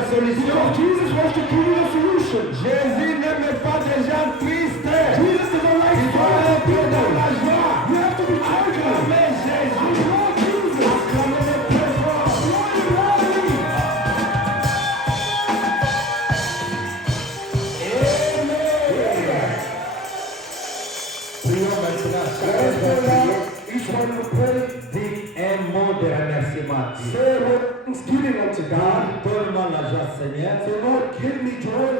la solution. Because Jesus wants to give you the solution. Jésus n'aime pas des gens tristes. Jesus doesn't like Il faut sorrowful être dans people. la joie. You have to be joyful. Acclamez Jésus. Lord Jesus. Acclamez-le très fort. Lord, you love me. Prions maintenant. Let's pray now. Each one will pray. Dis un mot de remerciement à Dieu. Say a word of thanksgiving unto God. Donne-moi la joie, Seigneur. Say, Lord, give me joy.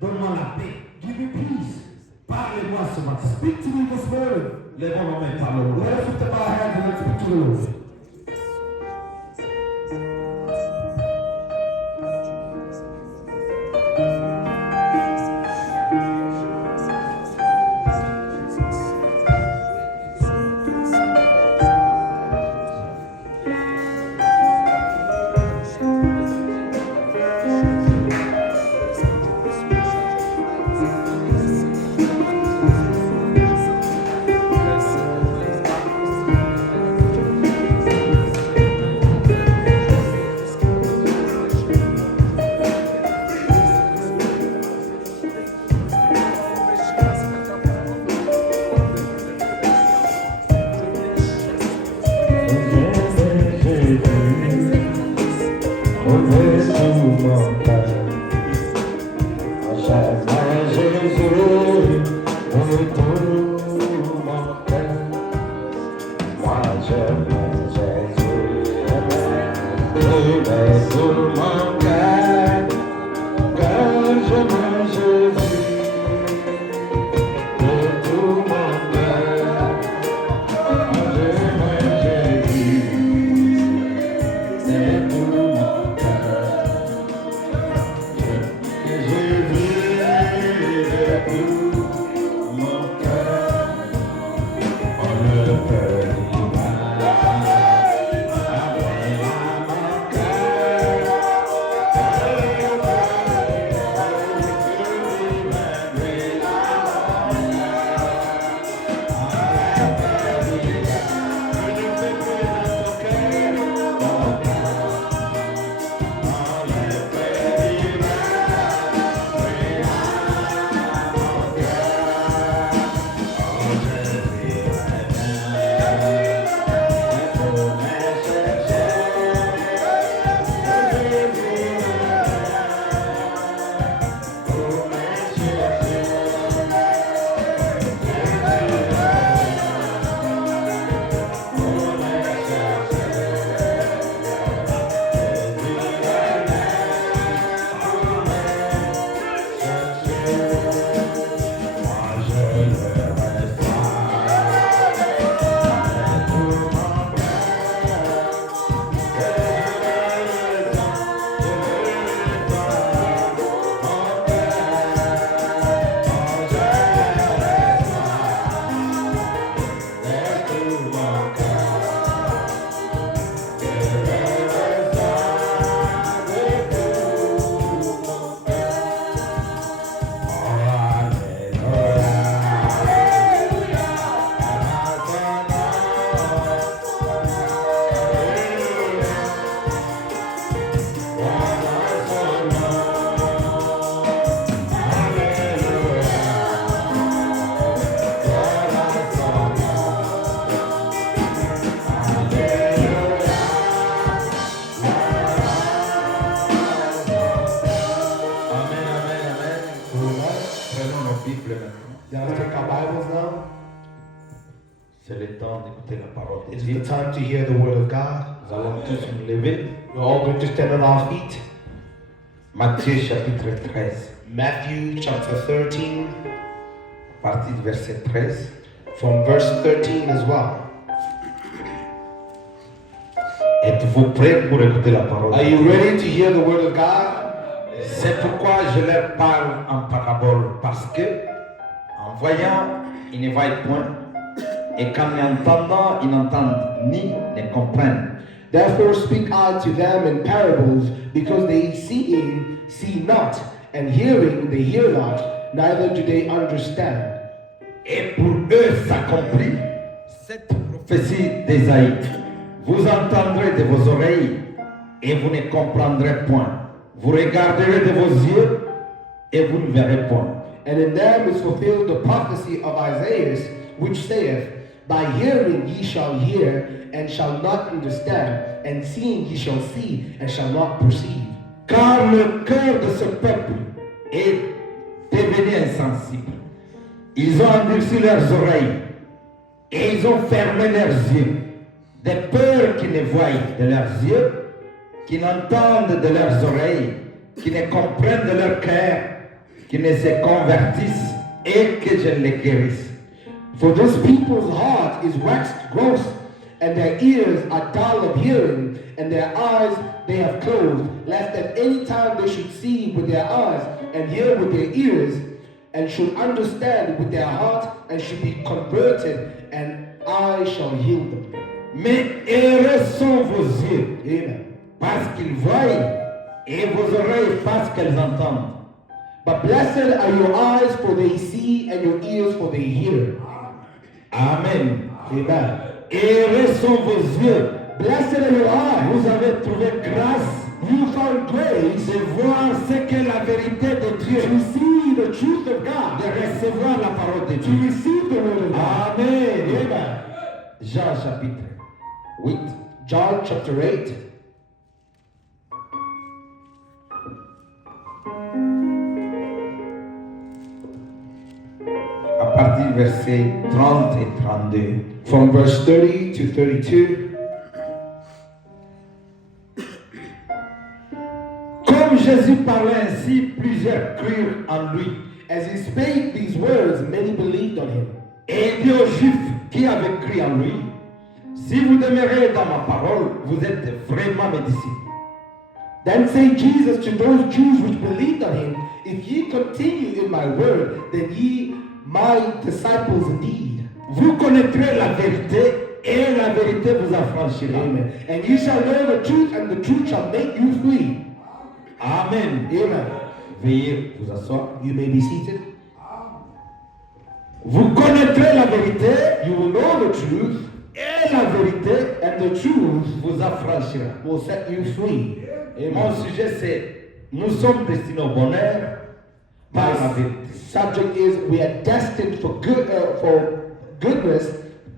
Donne-moi la paix. Give me peace. Parle-moi ce matin. Speak to me this morning. Lève nos mains, parle-moi. Let us lift up our hands and let's speak to the Lord. C'est le temps d'écouter la parole de It's Dieu. the time to hear the word of God. Nous allons tous nous lever. We're all going to stand on our feet. Matthieu chapitre 13, Matthew chapter 13, à partir du verset 13. from verse 13 as well. Êtes-vous prêts pour écouter la parole Are de you Dieu? ready to hear the word of God? C'est pourquoi je leur parle en parabole, parce que en voyant, ils ne voient point, et qu'en entendant, ils n'entendent ni ne comprennent. Therefore speak I to them in parables, because they seeing see not, and hearing they hear not, neither do they understand. Et pour eux s'accomplit cette prophétie d'Ésaïe. Vous entendrez de vos oreilles et vous ne comprendrez point. Vous regarderez de vos yeux et vous ne verrez point. And in them is fulfilled the prophecy of Isaiah, which saith, By hearing ye shall hear, and shall not understand, and seeing ye shall see, and shall not perceive. Car le cœur de ce peuple est devenu insensible. Ils ont endurci leurs oreilles et ils ont fermé leurs yeux, de peur qu'ils ne voient de leurs yeux, qu'ils n'entendent de leurs oreilles, qu'ils ne comprennent de leur cœur, qu'ils ne se convertissent et que je les guérisse. For this people's heart is waxed gross, and their ears are dull of hearing, and their eyes they have closed, lest at any time they should see with their eyes, and hear with their ears, and should understand with their heart, and should be converted, and I shall heal them. Mais heureux sont vos yeux, Amen. parce qu'ils voient, et vos oreilles parce qu'elles entendent. But blessed are your eyes, for they see, and your ears, for they hear. Amen. Amen. Heureux sont vos yeux. Blessed are your eyes. Vous avez trouvé grâce You found grace de voir ce qu'est la vérité de Dieu, to see the truth of de God, recevoir la parole de to Dieu. receive the word of God. Amen. Amen. Jean chapitre 8. John chapter 8. À partir du verset 30 et 32. From verse 30 to 32. Comme Jésus parlait ainsi, plusieurs crurent en lui. As he spake these words, many believed on him. Et il dit aux Juifs qui avaient cru en lui, si vous demeurez dans ma parole, vous êtes vraiment mes disciples. Then said Jesus to those Jews which believed on him, If ye continue in my word, then ye my disciples indeed. Vous connaîtrez la vérité et la vérité vous affranchira. Amen. And ye shall know the truth, and the truth shall make you free. Amen. Amen. Veuillez vous asseoir. You may be seated. Vous connaîtrez la vérité You will know the truth, et la vérité and the truth vous affranchira. will set you free. Et mon sujet c'est nous sommes destinés au bonheur par la My vérité. subject is we are destined for goodness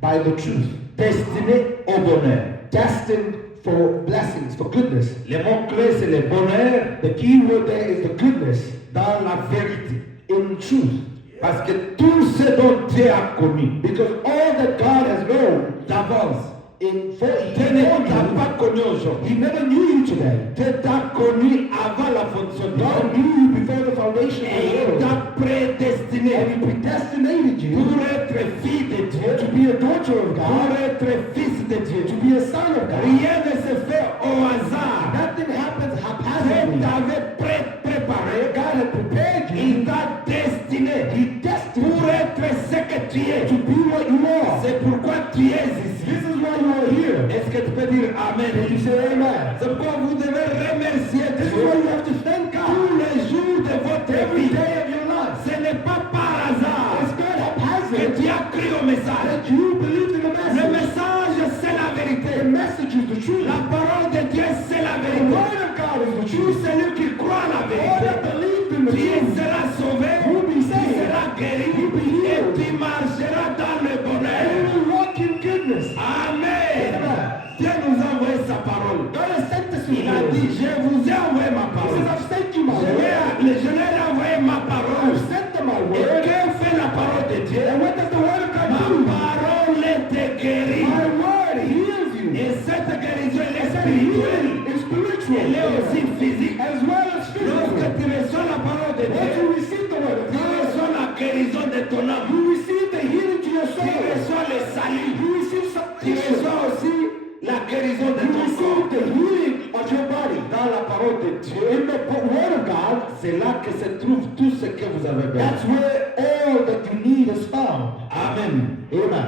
by the truth. Destinés au bonheur. Destined for blessings, for goodness. Le mot-clé c'est le bonheur The key word there is the goodness dans la vérité. in truth. Parce que tout ce dont Dieu a connu Because all that God has known d'avance, in for Dieu ne t'a pas connu aujourd'hui. He never knew you today. Dieu t'a connu avant la fondation du God monde. knew you before the foundation of Et the il world. t'a prédestiné And He predestinated you pour être fille de Dieu, to be a daughter of pour God, être fils de Dieu. to be a son of God. Rien ne se fait au hasard. Nothing happens Dieu haphazardly. t'avait préparé, God had prepared you. il t'a destiné He destined pour you être ce que tu es. to be what you are. C'est pourquoi tu es ici. This is why you are here. Est-ce que tu peux dire Amen? Can you say amen? C'est pourquoi vous devez remercier This is Dieu why you have to thank tous God les jours de votre every vie. day of your life. Ce n'est pas par hasard It's not que haphazard tu as cru au message. that you believed in the Le message. message, c'est la vérité. The message is the truth. La parole de Dieu, c'est la The vérité. word of God is the Tout truth. celui qui croit à la All vérité, that believed in the tu truth seras sauvé, will be tu saved. seras guéri Will be et healed. tu marcheras dans le And bonheur. you will walk in goodness. Amen. Amen. Dieu nous a envoyé sa parole. God has sent us Il a dit, je vous ai envoyé ma He parole. says, I've sent you my Je word. leur ai envoyé ma parole. I've sent them my Et word. que fait la parole de Dieu? And what does the word of God Ma do? parole te guérit. My word heals you. Et cette guérison, elle est That spirituelle. healing is Elle est aussi spiritual. physique. As well as Lorsque physical. tu reçois la parole de Once Dieu, you receive the word of tu God, reçois la guérison de ton âme. you receive the healing to your Tu soul. reçois le salut. You receive Tu salvation. reçois aussi la guérison de You ton receive corps. the healing of your body. Dans la parole de Dieu, In the word of God, c'est là que se trouve tout ce que vous avez besoin. that's where all that you need is found. Amen. Amen.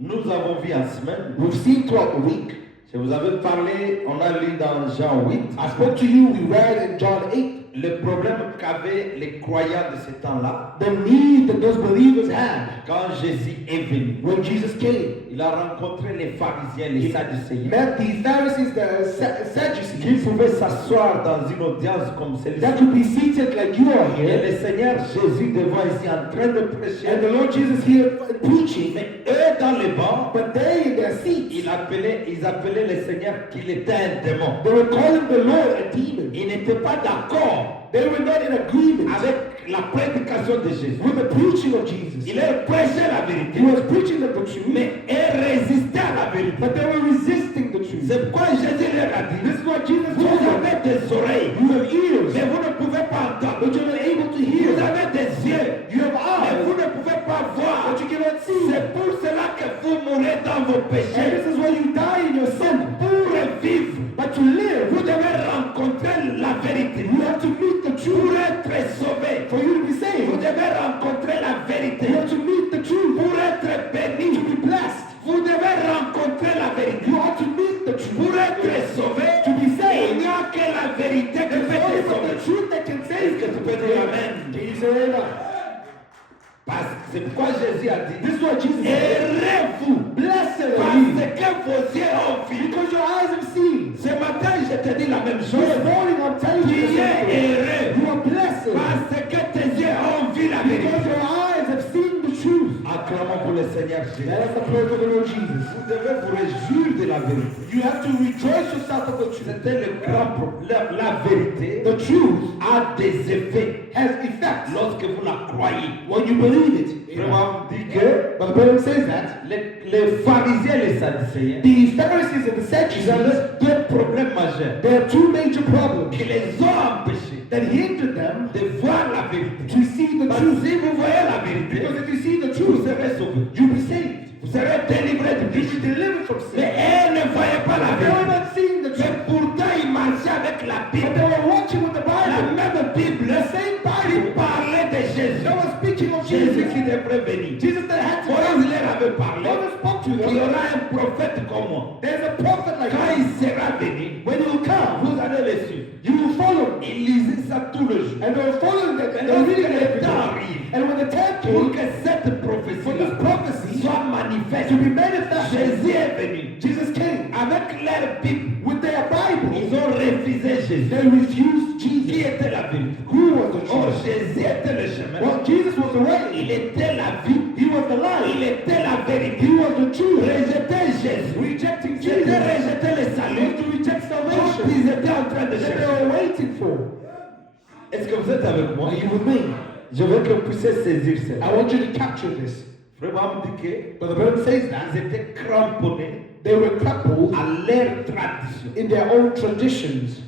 Nous avons vu en semaine, We've seen throughout the week. je vous avais parlé, on a lu dans Jean 8, I spoke to you, we read in John 8, le problème qu'avaient les croyants de ce temps-là the need that those believers had quand Jésus est venu. when Jesus came. Il Il a rencontré les pharisiens, les sadducéens, met the Pharisees, the qui Sadducees, pouvaient s'asseoir dans une audience comme celle-ci. that could be seated like you are Et here, le Seigneur Jésus devant ici en train de prêcher. and the Lord Jesus here preaching, Mais eux dans les bancs, but they in their seats, ils appelaient le Seigneur qu'il était un démon. they were calling the Lord a demon. Ils n'étaient pas d'accord They were not in agreement avec la prédication de Jésus. with the preaching of Jesus. Il leur prêchait la vérité, He was preaching the truth, mais ils résistaient à la vérité. but they were resisting the truth. C'est pourquoi Jésus leur a dit, This is what Jesus vous told them. avez des oreilles, You have ears, mais vous ne pouvez pas entendre. but you're not able to Vous hear. avez des yeux, You have mais eyes, vous ne pouvez pas voir. but you cannot see. C'est pour cela que vous mourrez dans vos And péchés. this is why you die in your sin. Pour vivre, But to live, vous devez rencontrer la vérité. you have to meet the Pour truth. être sauvé, For you to be vous saved, devez rencontrer la vérité. you have to meet the truth. Pour être béni, To be blessed, vous devez rencontrer la vérité. you have to meet the truth. Pour être sauvé, To be il saved, n'y a que la vérité qui there's peut only te but sauver. the truth that can Est-ce save que tu peux you. dire Amen? Can you say amen? C'est pourquoi Jésus a dit, This is what Jesus said. errez-vous, Blessed are parce you, que vos yeux ont vu. because your eyes have seen. Ce matin, je te dis la même This chose. morning I'm telling you Tu the es same thing. heureux You are blessed parce que tes yeux ont vu la because vérité. your eyes have seen the truth. Acclamons pour le Seigneur Jésus. That is the praise of the Lord Jesus. Vous devez vous réjouir de la vérité. You have to rejoice yourself of the truth. C'était le grand problème. La vérité The truth a des effets has effects lorsque vous la croyez. when you believe it. Vraiment dit que But the Bible says that les pharisiens et les sadducéens, the Pharisees and the ils Sadducees, avaient deux problèmes majeurs there are two major problems qui les ont empêchés that hindered them de voir la vérité. to see the Parce truth. que si vous voyez la vérité, Because if you see the vous truth, serez sauvés. you'll be saved. Vous serez délivrés du You'll péché. be delivered from Mais sin. elles ne voyaient pas la They were vérité. not seeing the Mais truth, pourtant, ils marchaient avec la but they Bible. were watching with the La Bible. même Bible, The same qui Bible parlait de Jésus. that was speaking of Jésus Jesus. qui devrait venir. Jesus that had to Moïse come. leur avait parlé Moses spoke to qu'il y them. aura un prophète comme moi. There's a prophet like Quand that. il sera venu, When he will come, vous allez le suivre. you will follow him. Il lisait ça tout le jour. And they were following that. Et And they were lorsque reading it le every temps day. arrive, And when the time pour came que cette for prophétie this prophecy soit manifeste, to be manifested, Jésus est venu. Jesus came. Avec leur Bible, With their Bible, ils ont refusé Jésus. they refused Qui Jesus. était la vérité? Who was the Oh, truth? Jésus était le chemin. Well, Jesus was the Il way. était la vie. He was the light. Il était la vérité. He was the truth. Rejeter Jésus. Rejecting C'était Jesus rejeter le was salut. to reject Donc, salvation ils étaient en train de that they chercher. were waiting for. Est-ce que vous êtes avec moi? Are you with me? Je veux que vous puissiez saisir ça. I want you to capture this. Vraiment me dit que But the Bible says that ils étaient cramponnés they were crippled à leur tradition. in their own traditions.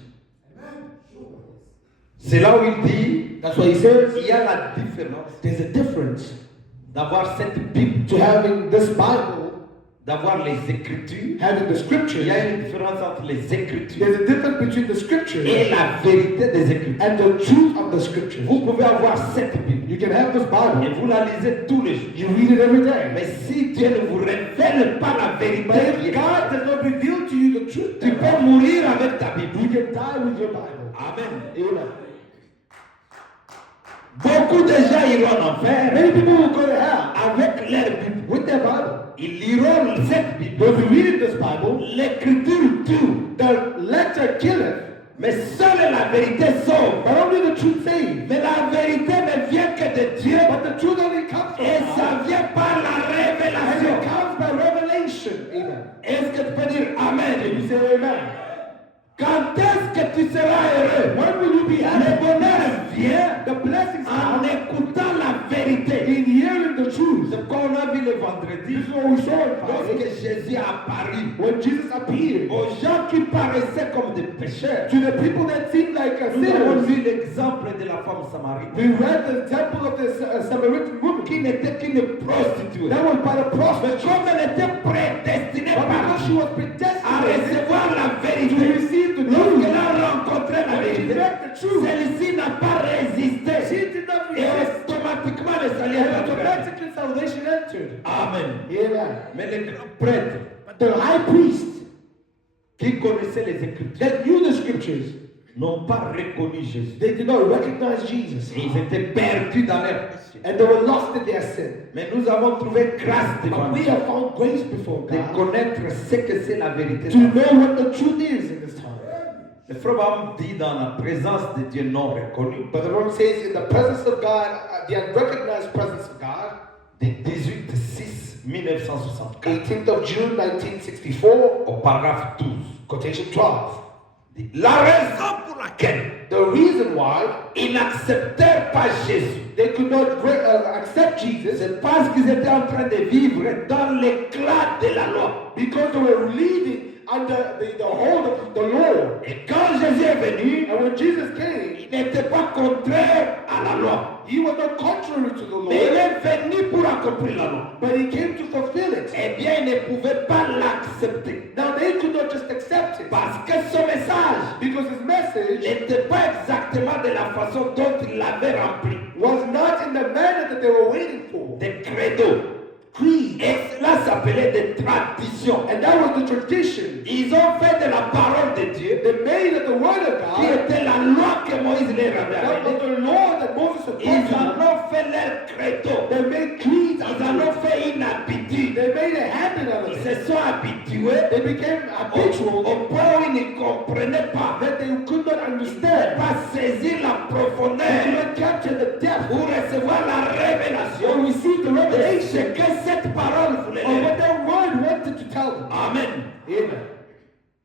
C'est là où il dit, That's why he says il y a la différence there's a difference d'avoir cette Bible, to having this Bible, d'avoir les Écritures. having the Il scriptures. y a une différence entre les Écritures There's a difference between the scriptures et la vérité des Écritures. and the truth of the scriptures. Vous pouvez avoir cette Bible You can have this et Bible, vous la lisez tous les jours. you read it every day. Mais si Dieu ne vous révèle pas la vérité, But if God does not reveal to you the truth, tu peux mourir avec ta Bible. you can die with your Bible. Amen. Amen. Beaucoup de gens iront en enfer Many people will go to hell avec leur Bible. with their Bible. Ils liront cette Bible. They'll be reading this Bible. L'écriture tue, The letter killeth, mais seule la vérité sauve. but only the truth saves. Mais la vérité ne vient que de Dieu But the truth only comes from et God. ça vient par la And révélation. it comes by revelation. Amen. Est-ce que tu peux dire Amen? Can you say amen? Quand est-ce que tu seras heureux? When will you be Le happy? bonheur vient The blessings en come écoutant la vérité. in hearing the truth. C'est ce qu'on a vu le vendredi This is what we saw on lorsque Friday. Jésus est apparu When Jesus appeared aux gens qui paraissaient comme des pécheurs. to the people that seemed like Nous avons sinners. vu l'exemple de la femme samaritaine We read the temple of the Samaritan woman qui n'était qu'une prostituée. that was by the Mais prostitute. comme elle était prédestinée But par because she Dieu was à predestinated recevoir la to vérité, receive the lorsqu'elle truth, a rencontré la when she vérité, read the truth, celle-ci n'a pas résisté. she did not Et resist. automatiquement le salut And est entré. automatically salvation entered. Amen. Amen. Mais le grand prêtre But the high priest qui connaissait les Écritures, that knew the scriptures, n'ont pas reconnu Jésus. They did not recognize Jesus. Et ils étaient perdus dans leur péché. And they were lost in their sin. Mais nous avons trouvé grâce devant But we Dieu have found grace before de God connaître ce que c'est la vérité. to know what the truth is in this time. Le frère Branham dit dans la présence de Dieu non reconnu, But the Lord says in the presence of God, the unrecognized presence of God, de 18-6-1964 18th of June 1964, au paragraphe 12. quotation 12. La raison pour laquelle The reason why ils n'acceptèrent pas Jésus, they could not accept Jesus c'est parce qu'ils étaient en train de vivre dans l'éclat de la loi. because they were living under the hold of the law. Et quand Jésus est venu, And when Jesus came, il n'était pas contraire à la loi, he was not contrary to the mais il law, est venu pour accomplir la loi. but he came to fulfill it. Eh bien, ils ne pouvaient pas l'accepter Now they could not just accept it parce que son message because his message n'était pas exactement de la façon dont il l'avait rempli. was not in the manner that they were waiting for. Des credos. Creed. Et cela s'appelait des traditions. And that was the tradition. Ils ont fait de la parole de Dieu, They made of the word of qui God, était la loi que Moïse leur avait that was amenée. the law that Moses had Ils taught en them. ont fait leur credo. They made creeds Ils out en of ont it. fait une habitude. They made a habit out of Ils it. se sont habitués They became habitual au point où ils ne comprenaient pas, that they could not ne understand. pas saisir la They could profondeur not capture the depth pour recevoir la or révélation receive the de revelation ce que cette parole voulait of leur. what that word wanted to tell them. Amen. Amen.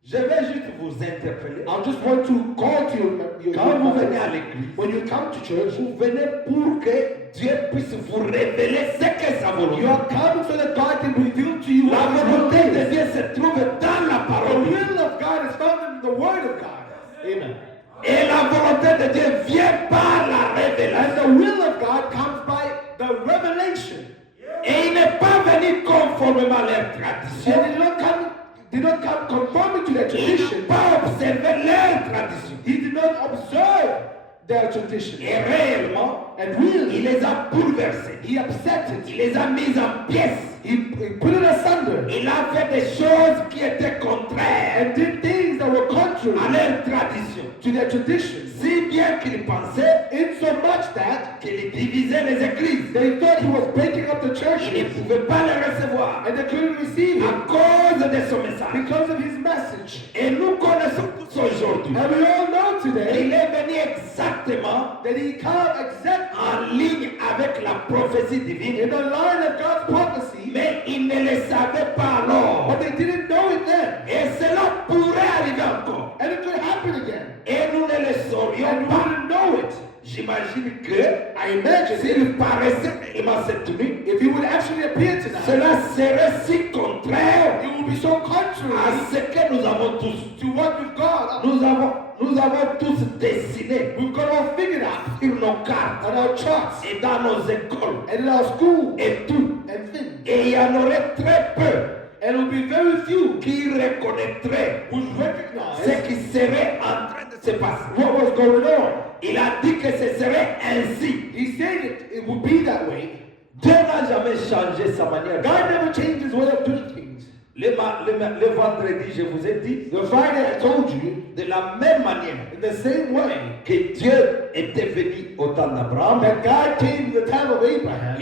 Je vais juste vous interpeller. I just want to call to you, Quand vous venez à l'église, when you come to church, vous venez pour que Dieu puisse vous révéler ce qu'est sa volonté. you are coming so that God can reveal to you La what His volonté will de is. Dieu se trouve dans la The parole. will of God is found in the word of God. Amen. Et la volonté de Dieu vient par la And révélation. the will of God comes by the revelation. Et il n'est pas venu conformément à leur And tradition. did not come conforming to their Il n'a tradition. pas observé leur tradition. He did not observe their tradition. Et réellement, And really, il les a bouleversés. he upset it. Il les a mis en pièces. He put it asunder Il a fait des choses qui étaient contraires and did things that were à contrary leur tradition. to their tradition. Si bien qu'il pensait In so much that qu'il divisait les églises. they thought he was breaking up the Il ne churches pouvait pas les recevoir and they couldn't receive à him cause de son message. because of his message. Et nous connaissons tous aujourd'hui And we all know qu'il today est venu exactement that he came exactly en ligne avec la prophétie divine, in the line of God's prophecy, mais il ne le savait pas alors. but they didn't know it then. Et cela pourrait arriver encore. And it could happen again. Et nous ne le saurions And we pas. wouldn't know it. J'imagine que I imagine s'il paraissait réellement cette nuit, if he would actually appear tonight, cela serait si contraire it would be so à contrary ce que nous avons tous. to what we've got. Nous avons tous dessiné We've got all figured out sur nos cartes on our charts et dans nos écoles and in our school et tout. and things. Et il y en aurait très peu And it will be very few qui reconnaîtraient who ce recognize qui serait en train de se passer. what was going on. Il a dit que ce serait ainsi. He said it would be that way. Dieu n'a jamais changé sa manière. God never changed his way of doing things. Le vendredi, je vous ai dit, The Friday I told you, de la même manière in the same way que Dieu était venu au temps d'Abraham, that God came in the time of Abraham,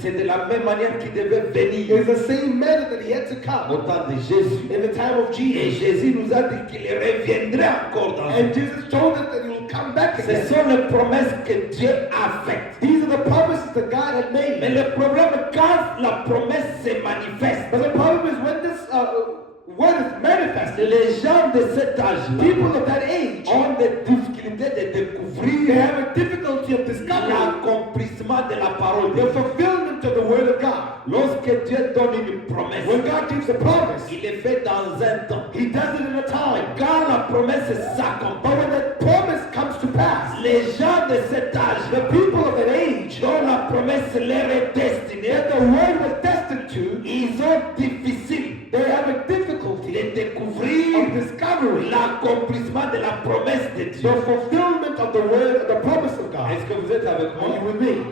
c'est de la même manière qu'il devait venir is the same manner that he had to au come temps de Jésus. in the time of Et Jesus. Jésus nous a dit qu'il reviendrait encore dans And Jesus told us that he will come back Ce again. sont les promesses que Dieu a faites. These are the promises that God had Mais made. le problème, quand la promesse se manifeste, But the problem is when this word is manifested, les gens de cet âge-là people of that age, ont des difficultés de they découvrir have a difficulty of discovering l'accomplissement de la parole de the Dieu. fulfillment of the word of God. Lorsque Dieu donne une promesse, When God gives a promise, il le fait dans un temps. he does it in a time. Quand la promesse But s'accompagne, when the promise comes to pass, les gens de cet âge, the people of that age dont la promesse leur est destinée, that the word was destined to, ils ont difficile they have a difficulty de découvrir of discovering l'accomplissement de la promesse de Dieu. the fulfillment of the word, of the promise of God. Est-ce que vous êtes avec Are moi? you with me?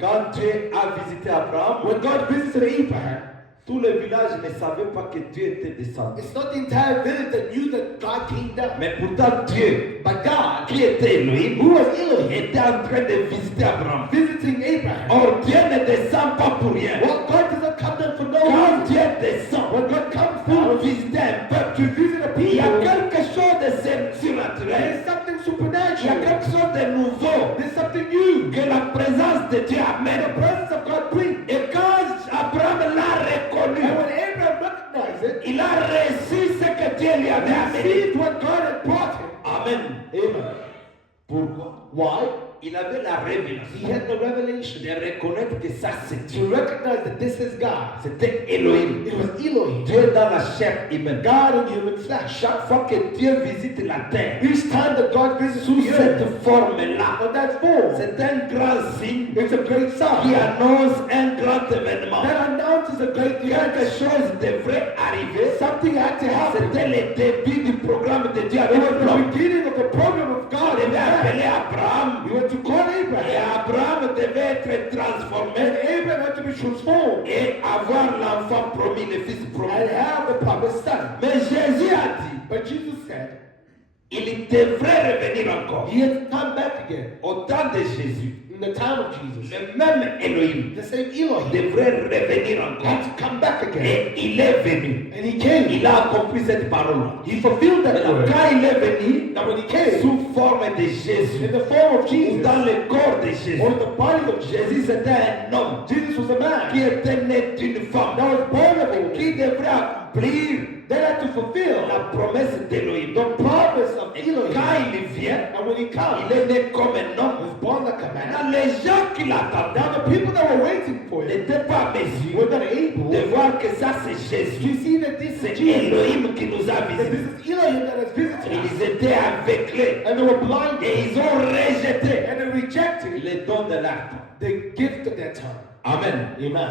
Quand Dieu a visité Abraham, When God visited Abraham, Tout le village ne savait pas que Dieu était descendu. It's not the entire village that knew that God came down. Mais pourtant Dieu, But God, qui était Elohim, who was Elohim, était en train de visiter Abraham. visiting Abraham. Or Dieu ne descend pas pour rien. Well, God doesn't come down for no Quand reason. Dieu descend When God comes pour down visiter un peuple, to visit a il y a people, quelque chose de surnaturel. there's something Il y a supernatural. quelque chose de nouveau There's something new. que la présence de Dieu The amène. presence of God brings. Et quand Abraham l'a reconnu, And when Abraham recognized it, il a reçu ce que Dieu lui avait he amené. received what God had brought him. Amen. Amen. Pourquoi? Why? Il avait la He révélation had the revelation de reconnaître que ça c'est Dieu. to recognize that this is God. C'était Elohim. It was Elohim, Dieu dans la chair humaine. God in human flesh. Chaque fois que Dieu visite la terre, Each time that God visits sous the earth, cette forme-là, on that form, c'est un grand signe it's a great qui sign annonce un grand événement. that announces a great Quelque event. chose devrait arriver. Something had to happen. C'était le début du programme de Dieu It avec was l'homme. the beginning of the program of Il God. devait appeler Abraham. He went to call Et Abraham. Abraham devait être And transformé Abraham had to be transformed et avoir l'enfant promis, le fils and promis. have the promised son. Mais Jésus a dit, But Jesus said il devrait revenir encore. he had to come back again. Au temps de Jésus, In the time of Jesus, le même Elohim the same Elohim devrait revenir had encore. to come back again. Et il est venu. And he came. Il a accompli cette parole. He fulfilled that Maintenant, word. quand il est venu, Now when he came, sous forme de Jésus, in the form of ou Jesus, dans le corps de Jésus, or in the body of Jesus, Jésus c'était un homme Jesus was a qui man était né d'une femme, that was born of a woman qui devrait accomplir that had to fulfill la promesse d'Elohim. the promise of Et Elohim. quand il vient, And when he comes, il est né comme un he homme. was born like a man. Maintenant, les gens qui l'attendaient Now the people that were waiting for him n'étaient pas à mesure were not able de voir que ça c'est to Jésus. see that this C'est is Jesus. Elohim qui nous a That this visités. is Elohim that has visited us. Ils étaient aveuglés And they were blinded. et ils ont rejeté And they rejected les dons de leur temps. the gift of their time. Amen. Amen.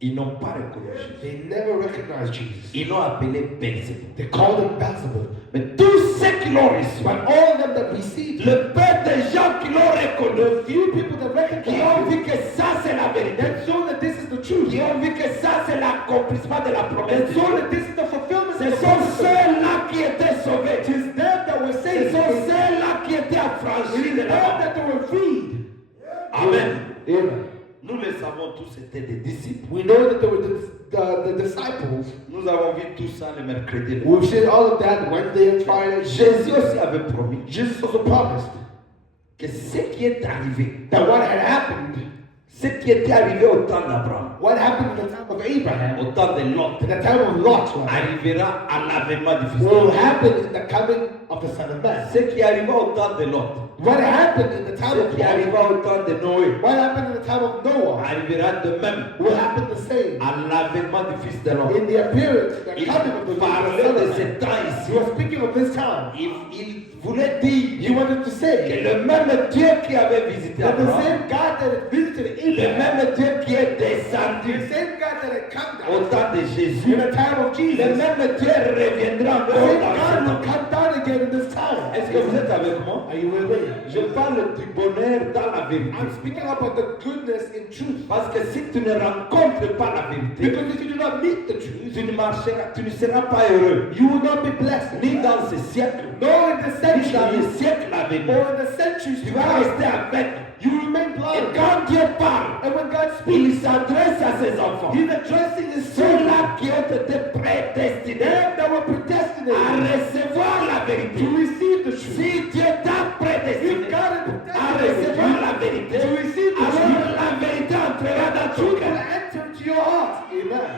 Ils n'ont pas reconnu Jésus. They never recognized Jesus. Ils l'ont appelé Belzébul. They called him Beelzebub. Mais tous ceux qui l'ont reçu, But all of them that received him, le peu de gens qui l'ont reconnu, the few people that qui ont recognized him, vu que ça c'est la vérité, that saw that this is the truth, qui ont vu que ça c'est l'accomplissement de la promesse that de saw Dieu. that this is the fulfillment Ce of the sont promise. ceux-là qui étaient sauvés. It is them that were Ce saved. sont It is ceux-là qui étaient affranchis de them la mort. that they were freed. Amen. Amen. Nous le savons tous, c'était des disciples. We know that they were the disciples. Nous avons vu tout ça le mercredi. We've seen all of that Wednesday and Friday. Jésus aussi avait promis Jesus also promised que ce qui est arrivé, that what had happened, ce qui était arrivé au temps d'Abraham, what happened in the time of Abraham, au temps de Lot, in the time of Lot, rather, arrivera à l'avènement du Fils de will l'homme. happen in the coming of the Son of Man. Ce qui arriva au temps de Lot, What happened in the time ce of qui Lot, arriva au temps de Noé, what happened in the time of Noah, arrivera de même will happen the same à l'avènement du Fils de l'homme. in the appearance, the Il coming of the parlait Son de of ce Man. temps He ici. was speaking of this time. Il voulait dire He wanted to que say le même Dieu qui avait visité that the Abraham, same God that had visited le Abraham, même Dieu qui est the descendu same God that had come au down temps de in Jésus, the time of le Jesus, the même Dieu reviendra same encore dans God ce will temps. come down again in this time. Est-ce que vous êtes avec moi? Are you with me? Je parle du bonheur dans la vérité. I'm speaking about the goodness in truth. Parce que si tu ne rencontres pas la vérité, Because if you do not meet the truth, tu ne seras pas heureux. you will not be blessed. Ni dans ce siècle, Nor in the ni dans les centuries siècles à venir. or in the centuries Tu to vas come. rester avec. You remain Et blind. quand Dieu parle, And when God il speaks, s'adresse à ses enfants. He's addressing His children, Ceux-là qui ont été prédestinés them that were à predestinated recevoir la to vérité. receive the truth. Si Dieu t'a If prédestiné God à had predestinated recevoir you la vérité, to receive the alors truth, la vérité entrera dans ton truth will cœur. enter into your heart. Amen.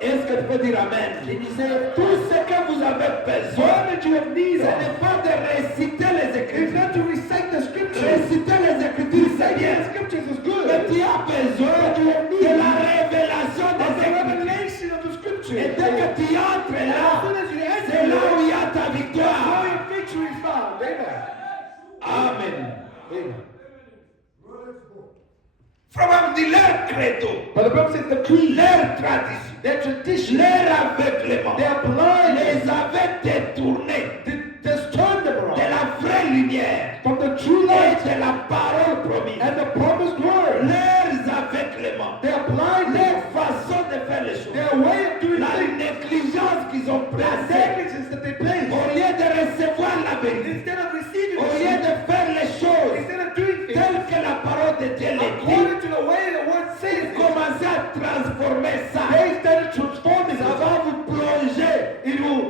Est-ce que tu peux dire Amen? Can you say it? Tout ce que vous avez besoin, All that you have need ce of n'est pas de réciter les is Écritures. not to recite the scriptures. Réciter les Écritures, c'est bien. The scriptures is good. Mais tu as besoin de la révélation Of des the Écritures. revelation of the scriptures. Et dès que tu entres As là, soon as you c'est enter, là où il y a ta that's victoire. where your victory is found. Amen. Amen. Amen. From dit leur credo, But the Bible says the creed, leur tradition, their tradition, leur aveuglement, their blind, les avait détournés just turned them de around la vraie lumière from the true et light de la parole promise. and the promised word. Leurs aveuglements, Their blindness, placer, negligence that they place, au lieu de recevoir la vérité, instead of receiving au the lieu truth, de faire les choses instead of doing things telles que la parole de Dieu les dit, according to the way the word says, it, commencez à transformer ça. they started transforming Ça va vous plonger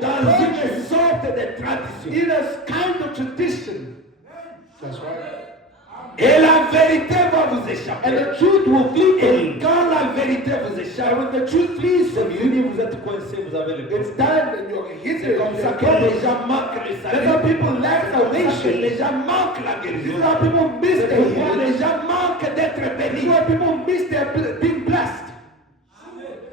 dans une sorte de tradition. in a kind of tradition. That's right. Et la vérité va vous échapper. And the truth will flee from Et you. quand la vérité vous And échappe, when the truth flees from you, fini, vous êtes coincé, vous avez le it's done and you're C'est hidden. comme ça que les gens manquent le That's how salut. people lack C'est comme ça que salvation. les gens manquent la This guérison. is how people miss C'est their pourquoi healing. les gens manquent d'être This is bénis. why people miss their being blessed.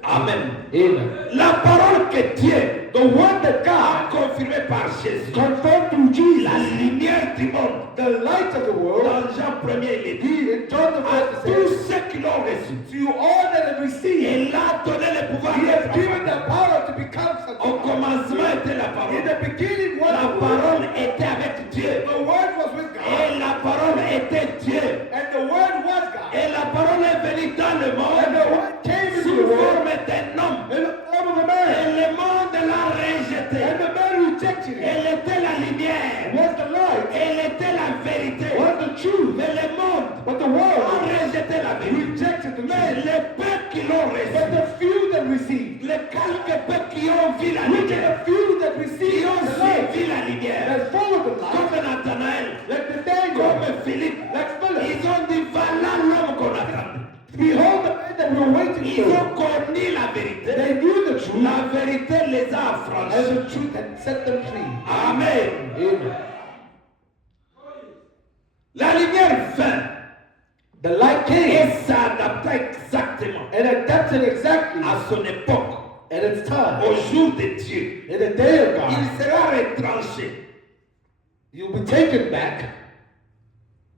Amen. Amen. La parole que Dieu The word that a God confirmée par Jésus, confirmed through Jesus, la lumière du monde, the light of the world, dans Jean 1er, il est dit in John the à First tous says, ceux qui l'ont reçu. to all that have received, Il a donné le pouvoir He has d'être given the enfant. power to become Au sons. commencement était la In parole. the beginning was La the word. parole était avec Dieu. The word was with God. Et la parole était Dieu. And the word was God. Et la parole est venue dans le And the monde word came into sous the world forme d'un homme. in the form of a Et man. le monde l'a rejeté. And the man rejected it. Elle était la lumière. Was the light. Elle était la vérité. Was the truth. Mais le monde But the a world rejeté la vérité. rejected the Mais truth. les peu qui l'ont But reçu, the few that received, les quelques peu qui ont vu la which are lumière, the few that qui received ont the light, suivi la lumière, that followed the light, comme Nathanaël, like Nathaniel, comme Philippe, like Philip. ils ont dit voilà l'homme qu'on attendait. Behold the man that we were waiting Ils for. ont connu la vérité. They knew the truth, La vérité les a and affranchis. the truth had set them free. Amen. Amen. La lumière vint The light came et s'adapta exactement and adapted exactly à son époque, at its time. au jour de Dieu. In the day of God, Il sera retranché you'll be taken back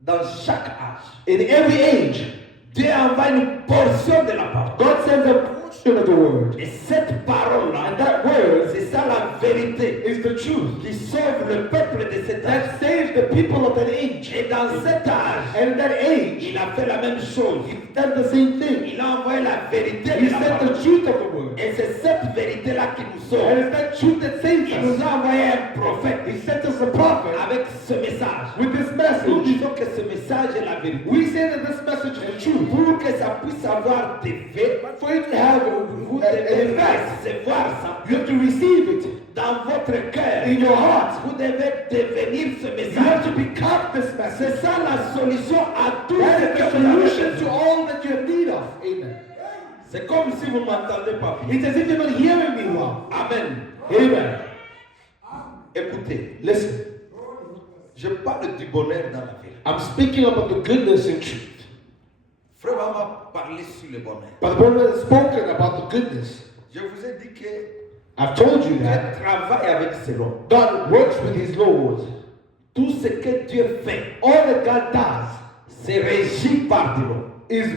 dans chaque âge. in every age. Dieu envoie une portion de la parole. God sends a portion of the word, Et cette parole-là, and that word c'est ça la vérité is the truth qui sauve le peuple de cet âge. that saves the people of that age. Et dans cet âge, And in that age, il a fait la même chose. He's done the same thing. Il a envoyé la vérité He de la sent parole. the truth of the word. Et c'est cette vérité-là qui nous And sauve. it's that truth that saves Il nous us. a envoyé un prophète He sent us a prophet avec ce message. with this Nous message. disons que ce message est la vérité. We say that this message is true. Pour que ça puisse avoir des faits, But for you to have vous an devez effect, recevoir ça you have to receive it dans votre cœur. in your heart. Vous devez devenir ce You have message. to become this C'est message. ça la solution à tout That ce is que the vous avez solution to besoin. all that you have need of. Amen. C'est comme si vous ne m'entendez pas bien. It's as if you're not hearing me well. Amen. Amen. Écoutez, Listen, je parle du bonheur dans la vie. I'm speaking about the goodness and truth. Frère m'a parlé sur le bonheur. But the Bible has spoken about the goodness. Je vous ai dit que I've told you Dieu that travaille avec ses lois. God works with His laws. Tout ce que Dieu fait, All that God does c'est régi par des lois. is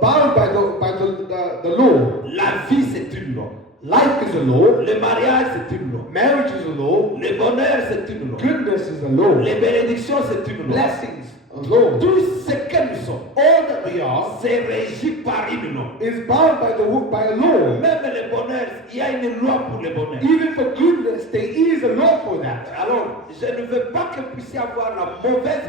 bound by the law. La vie, c'est une loi. Life is a law. Le mariage, c'est une loi. Marriage is a law. Le bonheur, c'est une loi. Goodness is a law. Les bénédictions, c'est une loi. Blessings, a law. Tout ce que nous sommes, All that we are c'est régi par une loi. is bound by a law. Même le bonheur, il y a une loi pour le bonheur. Even for goodness, there is a law for that. Alors, je ne veux pas que vous puissiez avoir la mauvaise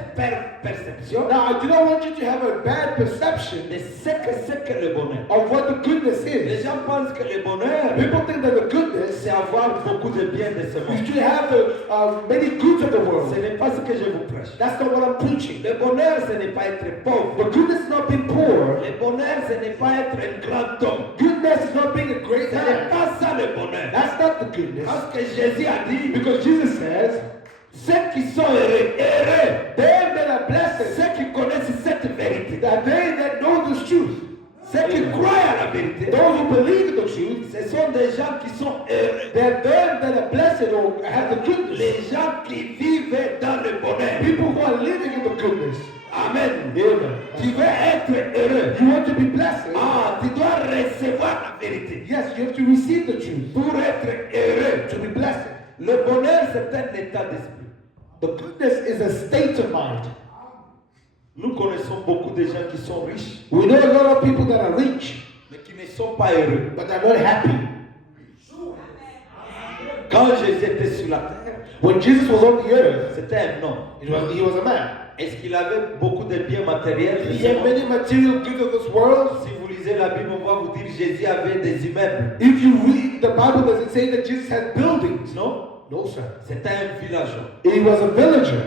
perception Now, I do not want you to have a bad perception de ce que c'est que le bonheur. of what the goodness Les is. gens pensent que le bonheur, People think that the goodness c'est avoir beaucoup de biens de ce is monde. to have the many goods of the Ce world. n'est pas ce que je vous prêche. That's not what I'm preaching. Le bonheur, ce n'est pas être pauvre. The goodness is not being poor. Le bonheur, ce n'est pas être un grand homme. Goodness is not being a great Ce n'est man. pas ça le bonheur. That's not the goodness. Parce que Jésus a dit, Because Jesus says, ceux qui sont heureux, them that are blessed, ceux qui connaissent cette vérité, that they that know this truth, ceux qui croient à la vérité, those who believe in the truth, ce sont des gens qui sont heureux. they're them that are blessed or have the goodness. Les gens qui vivent dans le bonheur. People who are living in the goodness. Amen. Amen. Tu veux être heureux. You want to be blessed. Ah, tu dois recevoir la vérité. Yes, you have to receive the truth Pour être heureux, to be blessed. le bonheur, c'est un état d'esprit. The goodness is a state of mind. Nous connaissons beaucoup de gens qui sont riches, We know a lot of people that are rich, mais qui ne sont pas heureux. but they're not happy. quand Jésus était sur la terre, When Jesus was on the earth, c'était un homme. he was a man. Est-ce qu'il avait beaucoup de biens matériels? He had many material goods of this world. Si vous lisez la Bible, on va vous dire Jésus avait des immeubles. If you read the Bible, does it say that Jesus had buildings? Non? No, sir. C'était un villageois. He was a villager.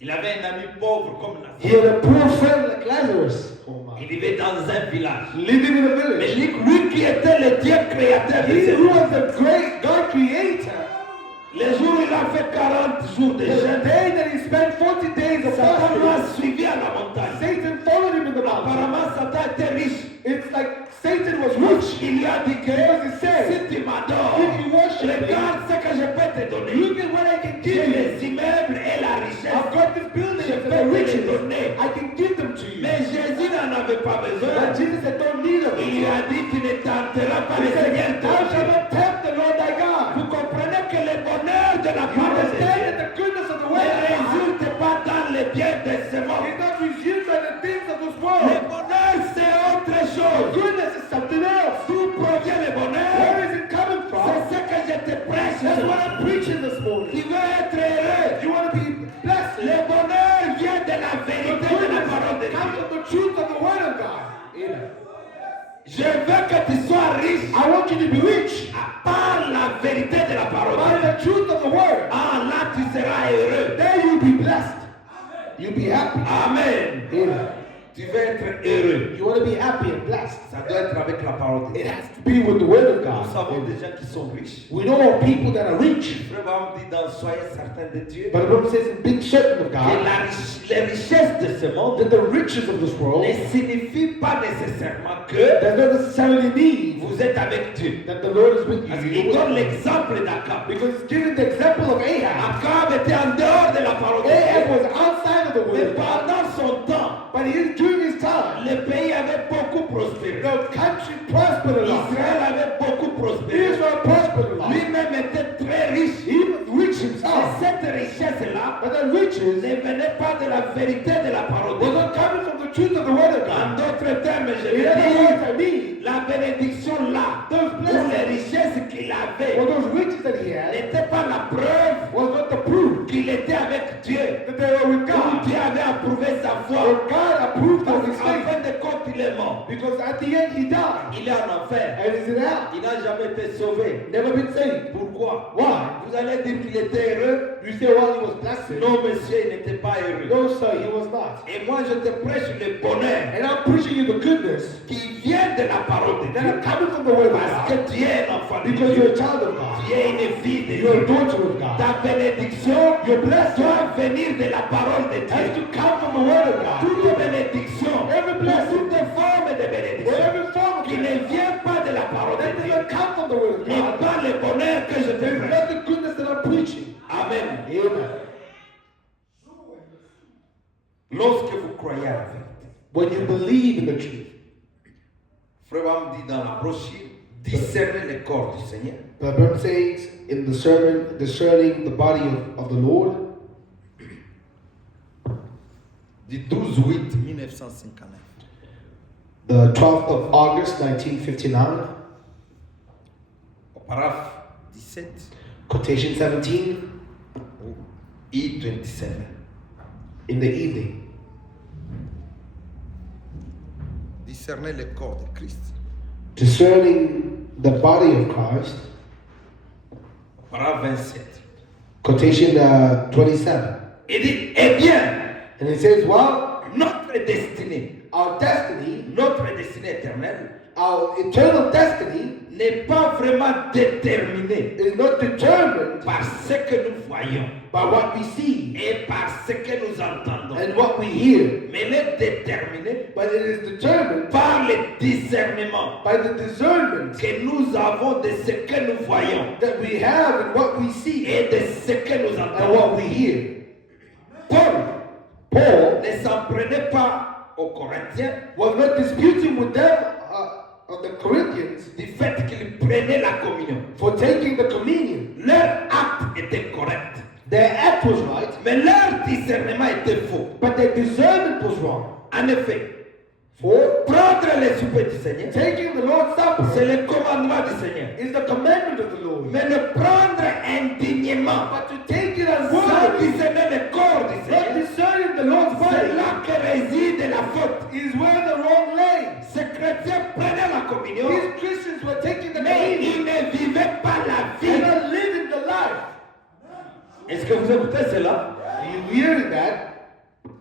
Il avait un ami pauvre comme He Lazare. had a poor friend like Lazarus. Oh my. Il vivait dans un village. Living in a Mais village. lui qui était le Dieu créateur de He ce who monde. was the great God creator. Les jours où il a fait 40 jours de The jeûne, day that he spent 40 days of Satan fasting, l'a suivi à la montagne. Satan followed him in the mountain. Apparemment, Satan était riche. It's like Satan was rich. Il lui a dit que Because he said, si tu m'adores, if you worship me, regarde ce que je peux te donner. look at what I can J'ai give you. les immeubles et la richesse. I've got this building Je and peux the te les riches. donner. I can give them to you. Mais Jésus n'en avait pas besoin. But Jesus said, don't need them. Il lui a dit, tu ne tenteras pas He le said, Seigneur ton thou shalt Dieu. not tempt the Lord thy God. Vous comprenez que le bonheur de la You parole de understand Dieu that the goodness of the ne word of God résulte pas dans les biens de ce monde. is not resumed by the things of this Le world. bonheur, c'est autre chose. Goodness is something else. D'où provient le bonheur? Where is it coming from? C'est ce que je te prêche. That's what I'm preaching this Tu morning. veux être heureux. You want to be blessed. Le bonheur vient de la The vérité de la parole de goodness comes Dieu. from the truth of the word of God. Amen. Je veux que tu sois riche I want you to be rich par la vérité de la parole de by Dieu. the truth of the word. Ah, là, tu seras heureux. Then you'll be blessed. You'll be happy. Amen. Amen. Tu veux être heureux. You want to be happy and blessed. Ça doit être avec la parole de It Dieu. has to be with the word of Nous God. savons des gens qui sont riches. We know of people that are rich, Frère Abraham dit dans Soyez certains de Dieu but the Bible says in being certain of que God les richesses de ce monde that the riches of this world ne signifient pas nécessairement que does not necessarily mean vous êtes avec Dieu. that the Lord is with Parce you. qu'il donne l'exemple d'Akab. Because it's given the example of Ahab. Akab était en dehors de la parole de Ahab Dieu. was outside of the Mais word of God, pendant son temps, but during his time, le pays avait beaucoup prospéré. the country prospered a lot. Israël avait beaucoup prospéré. Israel prospered a lot. Lui-même était très riche. He was rich Et himself, cette richesse-là but the riches ne venait pas de la vérité de la parole de was Dieu. not coming from the truth of the word of En God. d'autres termes, je In veux other dire, words, I mean, la bénédiction là, those ou blessings, les richesses qu'il avait, or those riches that he had, n'étaient pas la preuve was not the proof qu'il était avec Dieu. that they were with Où God. Dieu avait approuvé sa foi. Or God approved Parce of his qu'en faith. fin de compte, il est mort. Because at the end he died. Il est en enfer. And is it out? Il n'a jamais été sauvé. Never been saved. Pourquoi? Why? Vous allez dire qu'il était heureux? You say, well, he was blessed. Non, monsieur, il n'était pas heureux. No, sir, he was not. Et moi, je te prêche le bonheur And I'm preaching you the goodness qui vient de la parole de that Dieu. are coming from the word of Parce God. que tu es un enfant de Because you're a Dieu. child of God. Tu es une fille de You're a Dieu. daughter of God. Ta bénédiction Your blessing doit venir de la parole de has Dieu. to come from the word of God. Toute bénédiction, Every blessing, toute forme de or bénédiction every form of qui it, ne vient pas de la parole that de Dieu doesn't come from the word of n'est God. pas le bonheur que je te It's prêche. not the goodness that I'm preaching. Amen. Amen. Lorsque vous croyez à la vérité, When you believe in the truth, Frère Abraham dit dans la brochure, discernez le corps du Seigneur. the Bible says in the sermon, discerning the body of the Lord, Du 12/8/1959. the 12th of August 1959, Au paragraphe 17 quotation 17, au I-27. in the evening. Discernez le corps de Christ. Discerning the body of Christ, Au paragraphe 27. quotation 27. Il dit, eh bien, And it says, well, notre destinée, our destiny, notre destinée éternelle, our eternal destiny, n'est pas vraiment déterminée is not determined par ce que nous voyons by what we see et par ce que nous entendons. and what we hear, Mais elle est déterminée but it is determined par le discernement by the discernment que nous avons de ce que nous voyons that we have in what we see et de ce que nous and entendons. what we hear. Paul ne s'en prenait pas aux Corinthiens Was not disputing with them, the Corinthians, du fait qu'ils prenaient la communion. for taking the communion. Leur acte était correct, Their act was right, mais leur discernement était faux. but their discernment was wrong. En effet, 4. Prendre les soupers du Seigneur, Taking the Lord's Supper c'est le commandement du Seigneur. is the commandment of the Lord. Mais le prendre indignement, But to take it sans unworthily, discerner le corps du not Seigneur, discerning the Lord's c'est body, là que réside la faute. is where the wrong lay. Ces chrétiens prenaient la communion, These Christians were taking the mais communion ils ne vivaient pas la and vie. not living the life. Est-ce que vous écoutez cela? Are you hearing that?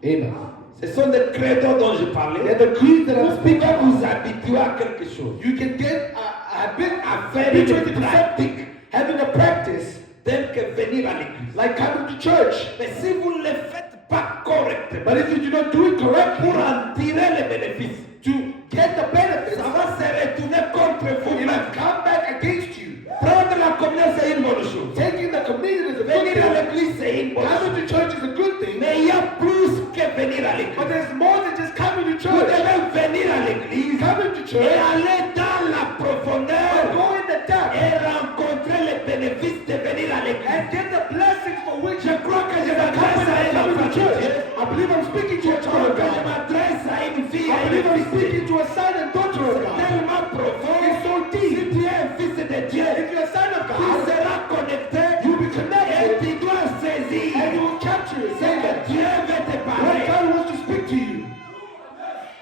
Amen. Ce sont des credos dont je parlais. They're the creeds that I'm Vous speaking pouvez of. vous habituer à quelque chose. You can get a bit À faire une habituated to pratique something, having a practice, telle que venir à l'église. like coming to church. Mais si vous ne le faites pas correctement, But if you do not do it pour correctly, en tirer les bénéfices, to get the benefits, ça va se retourner contre it will vous-même. come back against you. Prendre la communion, c'est une bonne chose. Taking the communion is a good Venir à thing. l'église, c'est une bonne chose. Coming to church is a good thing. Mais il y a plus que venir à But l'église. there's more than just coming to Vous church. devez venir à l'église Coming to et church, aller dans la but profondeur go in the depth et rencontrer les bénéfices de venir à l'église. and get the blessings for which Je crois que je m'adresse à un coming enfant to de church. Dieu. I believe I'm speaking to a Je child crois of que je God. m'adresse à une fille, I à believe une I'm fils de speaking Dieu. to a son and daughter of God. Tellement profond. It's so Si deep. tu es un fils de Dieu, If you're a son of tu God, seras connecté you'll be et connected tu dois saisir and you will capture it. ce Say que that. Dieu veut te When parler. God wants to speak to you.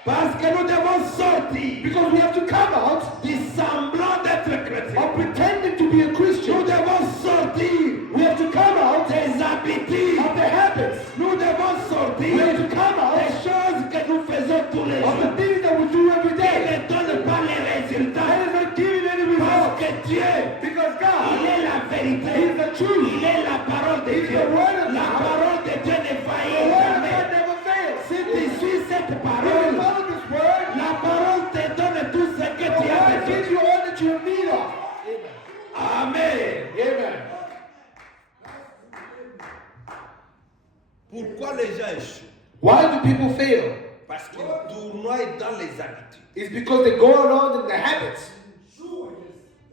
Parce que nous devons sortir Because we have to come out du semblant d'être chrétien. of pretending to be a Nous Christian. devons sortir We have to come out des habitudes. of the habits. Nous devons We sortir have to come out des choses que nous faisons tous les of the jours. things that we do every Qui day. ne donnent pas les That résultats. is not giving any Parce results. que Dieu, Because il God, est la vérité. He is the truth. Il est la parole de He is Dieu. the word of La God. parole de Dieu ne The faillit word of jamais. God never fails. Si tu suis cette When you parole, follow this word, la parole te donne tout ce que the tu as word besoin. gives you all that you have need of. Amen. Amen. Pourquoi les gens échouent? Why do people fail? Parce qu'ils tournoient dans les habitudes. It's because they go around in their habits.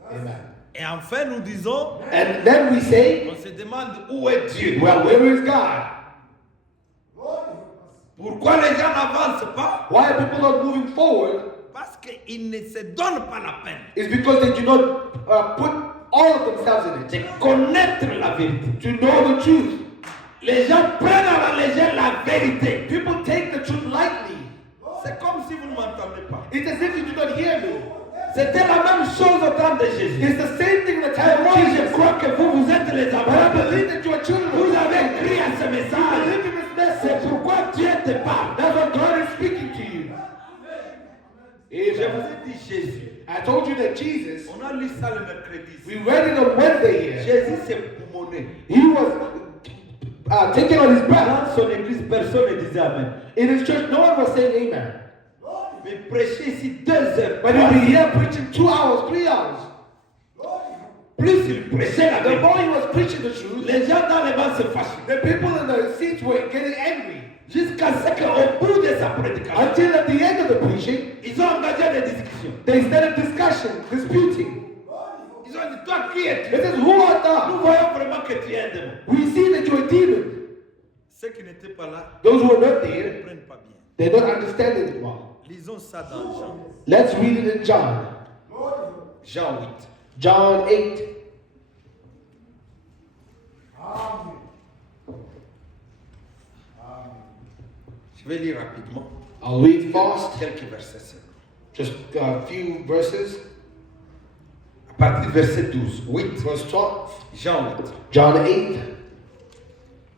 Amen. Et enfin, nous disons, And then we say, on se demande où est Dieu. well, where is God? Pourquoi les gens n'avancent pas? Why are people not moving forward? Parce qu'ils ne se donnent pas la peine It's because they do not put all of themselves in de it. connaître la vérité. To know the truth. Les gens prennent à la légère la vérité. People take the truth lightly. C'est comme si vous ne m'entendez pas. It's as if you do not hear me. C'était la même chose au temps de Jésus. It's the same thing in the Et time of moi, je Jesus. crois que vous êtes les But I enfants. believe that you are children of Vous God. avez écrit à ce You message. believe in this C'est message. pourquoi Dieu te parle. That's why God is speaking to you. Je vous Amen. ai dit Jésus. I told you that Jesus, On a lu ça le mercredi. we read it on Wednesday here. Jésus s'est poumonné. He was taking on his breath. Dans son église, personne ne disait Amen. In his church, no one was saying amen. Mais prêcher ici 2 heures. But he'll be here preaching 2 hours, 3 hours. Plus il prêchait la The vérité, more he was preaching the truth, les gens dans les bancs se fâchaient. the people in the seats were getting angry. Jusqu'à ce qu'au bout de sa prédication, Until at the end of the preaching, ils ont engagé des discussions. they started discussion, disputing. Ils ont dit, toi qui es-tu? They said, who art Nous thou? voyons vraiment que tu es un démon. We see that you're a demon. Ceux qui n'étaient pas là Those who are not ne there, comprennent pas bien. they don't understand it well. Lisons ça dans Jean. Let's read it in John. Jean 8. John 8. Je vais lire rapidement. I'll read fast, Quelques versets seulement. just a few verses. À partir du verset 12. 8. Verse 12. Jean 8. John 8.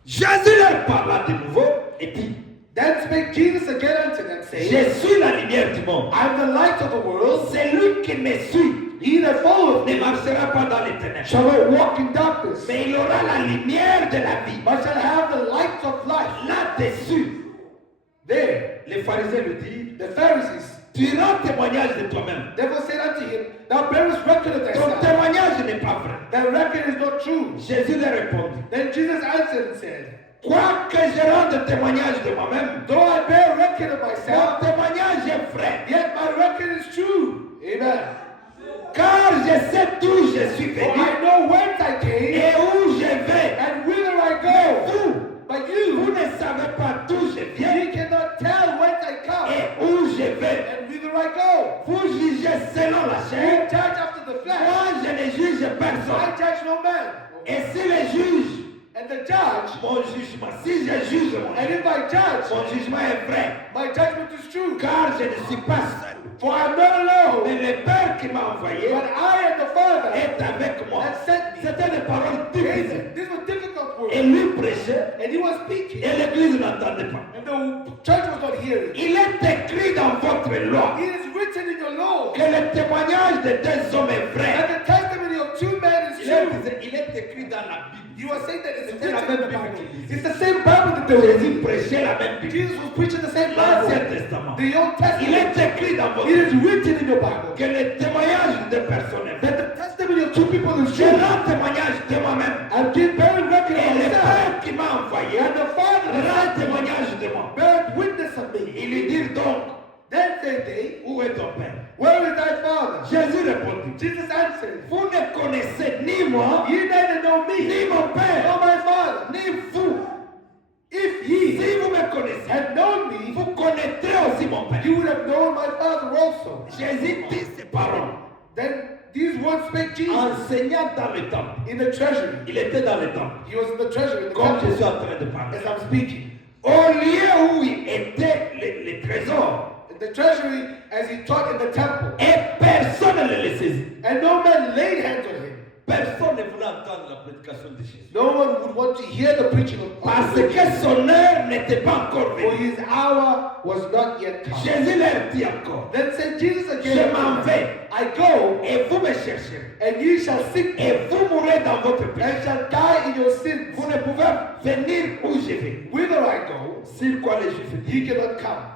Jésus leur parla de nouveau et dit, Then spake Jesus again unto them, saying, je suis la lumière du monde. I am the light of the world. Celui qui me suit He that followeth ne me marchera pas dans les ténèbres, shall not walk in darkness, mais il aura la lumière de la vie. but shall have the light of life. Là-dessus, There, les pharisiens lui disent, the Pharisees tu rends témoignage de toi-même. therefore said unto him, Thou bearest record of Ton thyself. témoignage n'est pas vrai. Thy record is not true. Jésus leur répondit, Then Jesus answered and said, quoique je rende témoignage de moi-même, Though I bear record of mon myself, témoignage est vrai. yet my record is true. Amen. Car je sais d'où je suis For venu I know whence I came et où je vais. and whither I go. Vous, But vous you, ne savez pas d'où je viens ye cannot tell whence I come et où je vais. personne. I judge no man. Et si les juges, And the judge, mon jugement, si je juge and if I judge, mon jugement est vrai, my judgment is true. car je ne suis pas seul. For I'm not alone, Mais le Père qui m'a envoyé but I and the Father est avec moi. have sent me. C'était des paroles difficiles. These were difficult Et words. lui prêchait, And he was speaking. et l'Église n'entendait pas. And the church was not hearing. Il est écrit dans votre loi It is written in your law que le témoignage de deux hommes est vrai. that the testimony of two men is true. Il est écrit dans la Bible. You are saying that it's C'était la written in même the Bible. Bible. It's the same Bible that they were Jésus reading. prêchait la même Bible. Jesus was preaching the same L'Ancien Bible. Testament. The Old Il Testament. est écrit dans votre It is written in your Bible que le témoignage de personnes est vrai. that the testimony of two people is Je true. rends témoignage de moi-même. I give bearing record Et of le myself. Père qui m'a envoyé And the Father rend témoignage de moi. bears witness of me. Il lui dit donc, Then say they, où est ton Père? where is thy Father? Jésus répondit, Jesus answered, vous ne connaissez ni moi, ye neither know me, ni mon Père, nor my Father. ni vous. If ye Si vous me connaissez, had known me, vous connaîtrez aussi mon Père. you would have known my Father also. Jésus dit ces paroles, Then these words spake Jesus enseignant dans le temple. in the treasury. Il était dans le temple, He was in the treasury, in the comme je temple, suis en train de parler. as I'm speaking. Au lieu où étaient les trésors, In the treasury, as he taught in the temple. et personne ne le saisit. And no man laid hands on him. Personne ne voulait entendre la prédication de Jésus. No one would want to hear the preaching of Parce que son heure n'était pas encore for venue. his hour was not yet come. Jésus leur dit encore, Then said Jesus je again, m'en vais, I go, et vous me chercherez, and ye shall seek me, et vous mourrez dans votre péché. and shall die in your sins. Vous ne pouvez venir où je vais. Whither I go, Sur quoi les Juifs disent, ye cannot come.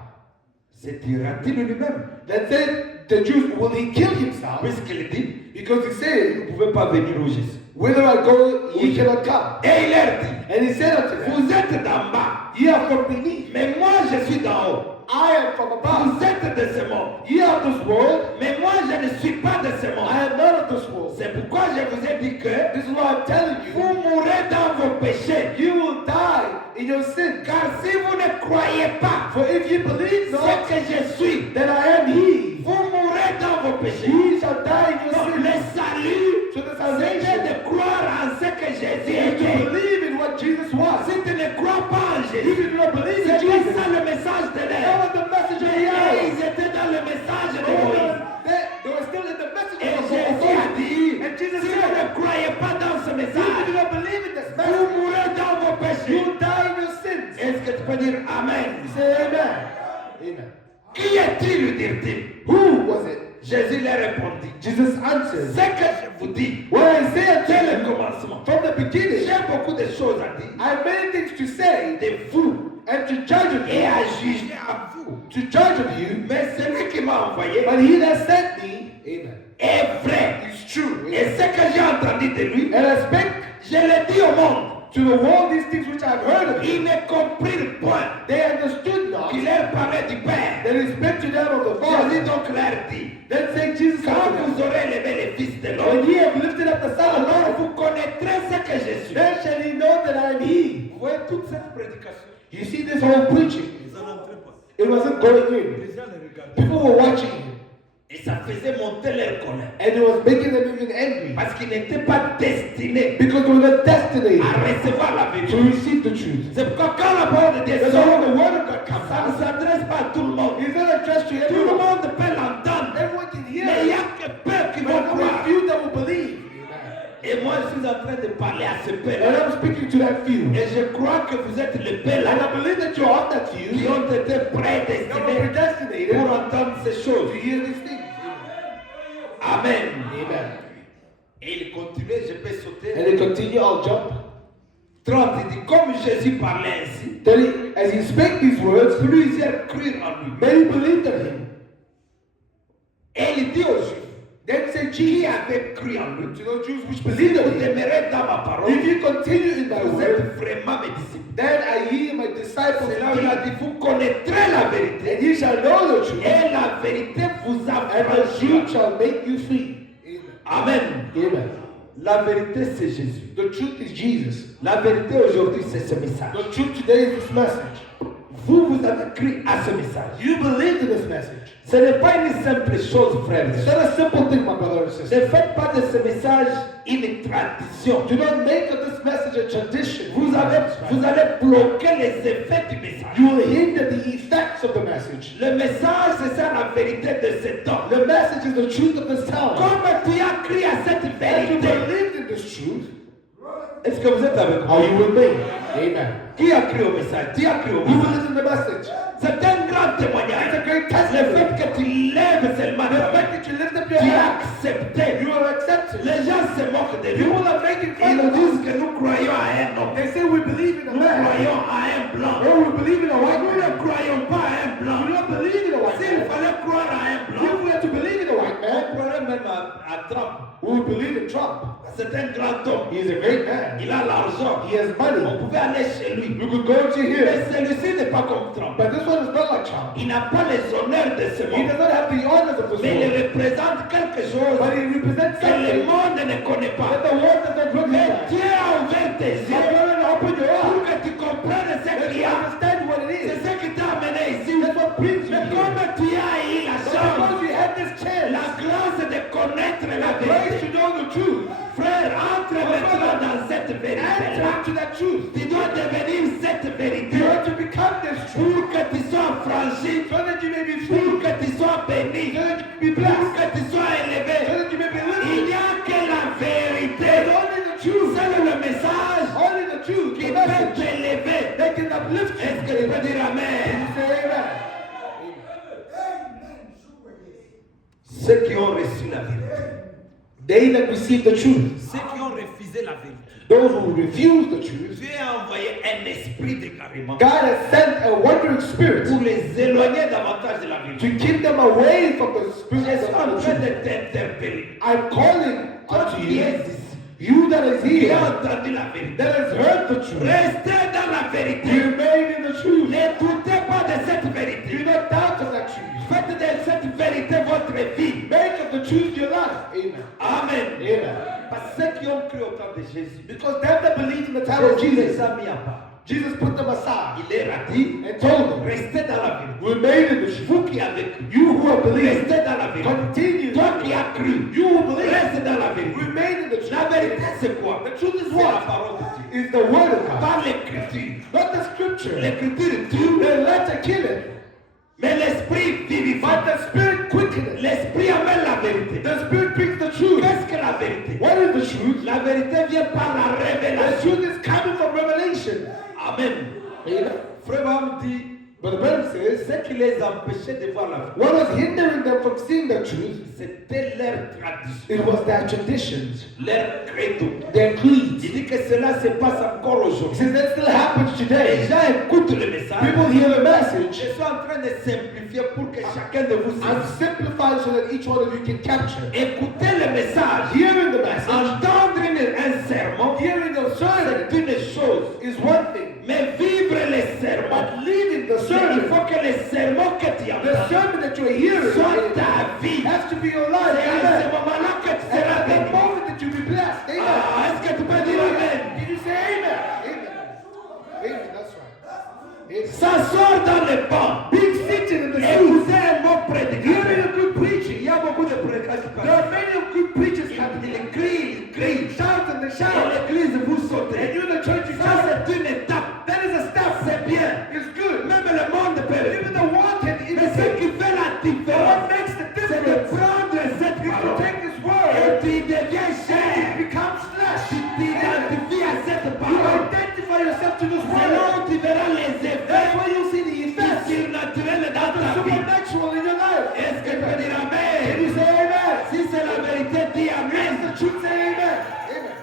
se tuera-t-il lui-même? Then said the Jews, will he kill himself? Puisqu'il dit, Because he vous said, ne pouvez pas venir où je suis. whither I go, ye cannot come. Et il leur dit, And he said unto them, vous êtes d'en bas, ye are from beneath, mais moi je suis d'en haut. I am from above. Vous êtes de ce monde, Ye are of this world, mais moi je ne suis pas de ce I monde. am not of this world. C'est pourquoi je vous ai dit que This is why I'm telling you, vous mourrez dans vos péchés. you will die in your sins. Car si vous ne croyez pas For if ye believe ce not que je suis, that I am he, vous mourrez dans vos péchés. ye shall die in your Donc, sins. le salut, So the c'est salvation de croire en ce que Jésus is to était. believe in what Jesus was. Si tu ne crois pas en If Jésus, you do not believe in c'est Jesus, ça le message de that l'air. was the message of the Et hour. ils étaient dans le message de They Moïse. were still in the message Et of Jésus a dit, And Jesus si vous ne said, croyez pas dans ce if you do message, not believe in this vous message, mourrez dans vos you péchés. will die in your sins. Est-ce que tu peux dire Amen? Say amen. Amen. Qui est-il, lui dit-il? Who was it? Jésus leur répondit, Jesus ce answered, que je vous dis, what I say unto dès le you commencement, from the beginning, j'ai beaucoup de choses à dire I have many things to say de vous and to judge of et you, à juger à vous. to judge of you, Mais celui qui m'a envoyé but he that sent me, amen, est vrai. is true. Et ce que j'ai entendu de lui, And I spake je l'ai dit au monde. to the world these things which I have heard of Ils you. ne comprirent point They understood not qu'il leur parlait du Père. that he spake to them of the Jésus Father. donc leur dit, Then said Jesus quand unto them, vous aurez élevé le Fils de when l'homme, ye have lifted up the Son of alors Man, vous connaîtrez ce que je suis. then shall ye know that I am he. Vous voyez toute cette prédication. You see this whole preaching, Ils en entraient pas. it wasn't going in. Les gens les regardaient. People were watching him, Et ça faisait monter leur colère. and it was making them even angry Parce qu'ils n'étaient pas destinés because they were not destined à recevoir la to vérité. receive the truth. C'est pourquoi quand la parole de Dieu That's sort, why the word of God comes ça ne out. s'adresse pas à tout le monde. It's not addressed to Tout le everyone. monde peut l'entendre. Everyone can hear Mais il n'y it, a que peu qui but vont only croire. few that will believe. Et moi, je suis en train de parler à ce And peuple. I'm speaking to that few. Et je crois que vous êtes le peuple And I believe that you're on that few qui ont été that were prédestinés predestinated pour entendre ces to choses. hear these things. Amen. Amen. Et il continuait, je peux sauter. And they continue, I'll jump. 30, il dit, comme Jésus parlait ainsi, Then he, as he spake these words, plusieurs crurent en lui. many believed in him. Et il dit aux Juifs, Then said qui Jesus avait cru en lui, to those Jews which believed vous in him, demeurez dans ma parole, if you continue in thy vous word, êtes vraiment mes disciples. then I ye my disciples C'est là où il a indeed, dit, vous connaîtrez la vérité, and ye shall know the truth, et la vérité vous and the affranchira. truth shall make you free. Amen. Amen. La vérité, c'est Jésus. The truth is Jesus. La vérité aujourd'hui, c'est ce message. The truth today is this message. Vous, vous avez cru à ce message. You believed in this message. Ce n'est pas une simple chose, frère. It's not a simple thing, my brother and sister. Ne faites pas de ce message une tradition. Do not make of this message a tradition. Vous allez bloquer les effets du message. You will hinder the effects of the message. Le message, c'est ça la vérité de ce temps. The message is the truth of this time. Comme tu as cru à cette As you vérité, believed in this truth, est-ce que vous êtes avec moi? are you with me? Amen. Qui a cru au message? Qui a cru au You message? believe in the message. C'est un grand It's a témoignage. great Le testimony. fait que tu lèves seulement The ta main, fact that you lift up your tu as hand, accepté. you are accepted. Les gens se moquent de nous. People are making Ils fun nous of us. disent que nous croyons à un homme. They say we believe in a Nous man. croyons à un blanc. Oh, we believe in a white Nous ne man. croyons pas à un blanc. We don't believe in a white S'il man. fallait croire à un If blanc, we had to believe in a white on man, croirait même à Trump. we would believe in Trump. C'est un grand homme. He is a great man. Il a l'argent. He has money. On pouvait aller chez lui. We could go to him. Mais celui-ci n'est pas comme Trump. But this one is not like Trump. Il n'a pas les honneurs de ce He monde. does not have the honors of this Mais il world. représente quelque chose But he represents que le something monde ne connaît that pas. the world does not Mais recognize. Dieu a ouvert tes My yeux brother, open your pour eyes. que tu comprennes ce That qu'il y you a. understand what it C'est is. ce qui t'a amené ici. That's what brings you Mais here. comme tu as eu la But chance, because you had this chance, la grâce de connaître la the grace vérité, to know the truth, frère, entre maintenant dans cette enter vérité-là. into that truth. Tu dois devenir cette vérité You have to become this truth pour que tu sois franchi, so that you may be pour free, que tu sois béni, so that you may be pour blessed, que tu sois so élevé. that you may be Il lifted. n'y a que la It's vérité. only the truth, Seul le message only the truth, qui the peut message t'élever. that can uplift you. Est-ce que tu peux dire Amen? You say amen. Ceux qui ont reçu la vérité, They that receive the truth, ceux qui ont refusé la vérité, those who refuse the truth, Dieu a envoyé un esprit d'égarement God has sent a wandering spirit pour les éloigner davantage de la vérité. to keep them away from the Je spirit suis en of train the truth. de t'interpeller. I'm calling Toi unto qui you, es ici, you that is qui here, as entendu la vérité, that has heard the truth, restez dans la vérité. remain in the truth. Ne doutez pas de cette Do vérité. not doubt of that truth. Faites de cette vérité votre vie. Make of the truth your life. Amen. Amen. Amen. Parce que ceux qui ont cru au temps de Jésus, Because them that believe in the time of Jésus les Jesus, a mis à part. Jesus put them aside Il leur a dit, and told them, restez dans la vérité. remain in the truth. Vous qui avez cru, You who have believed, restez dans la vérité. continue. Toi qui as cru, You who believe, reste dans la vérité. remain in the truth. La vérité c'est quoi? The truth is C'est la what? parole de Dieu. Is the word of God. Pas l'écriture. Not the scripture. L'écriture tue, The letter killeth, mais l'esprit vivifie. but the spirit quickeneth. L'esprit amène la vérité. The spirit brings the truth. Qu'est-ce que la vérité? What is the truth? La vérité vient par la The révélation. truth is coming from revelation. Amen. Amen. Frère Abraham dit, But the Bible says, ce qui les empêchait de voir la vérité, what was hindering them from seeing the truth? c'était leur tradition, It was their traditions, leur credo. their creeds. Il dit que cela se passe encore He aujourd'hui. says that still happens Les today. gens écoutent le message. People hear the Je message. suis en train de simplifier pour que chacun de vous I'm saisisse. simplifying so that each one of you can capture. Écouter le message, Hearing the message, entendre un sermon, hearing the sermon c'est une chose. is one thing, Mais vivre les sermons, but living the il sermon, faut que les sermons que tu the entends sermon that you're hearing, soient ta vie. has to be your life. C'est à ce Amen. moment-là que tu And seras at béni. that moment that you be blessed. Amen. Ah, est-ce que tu peux dire Amen? Can you say amen? Amen. Amen. That's right. Amen. S'asseoir dans le banc, Being seated in the seat, écouter un bon prédicateur. hearing a good Il preaching. y a beaucoup de prédicateurs qui There parlent. are many of good preachers happening. Il crie. Shout and they Et shout. l'église vous And sautez. you in the church, you Ça, shout. c'est une étape. That is a step. C'est bien. It's good. Même le monde peut. Even the one can Mais even ce say, qui fait la what différence, makes the c'est de difference prendre cette is to parole take this et word, tu deviens it cher. becomes flesh. Tu t'identifies à cette You parole. identify yourself to this C'est là word. où tu verras les That's effets why you'll see the du effects surnaturel dans of the ta vie. supernatural in your life. Est-ce que tu peux dire Can Amen? you say amen? Si c'est la vérité, dis It's the Amen. truth, say amen. Amen.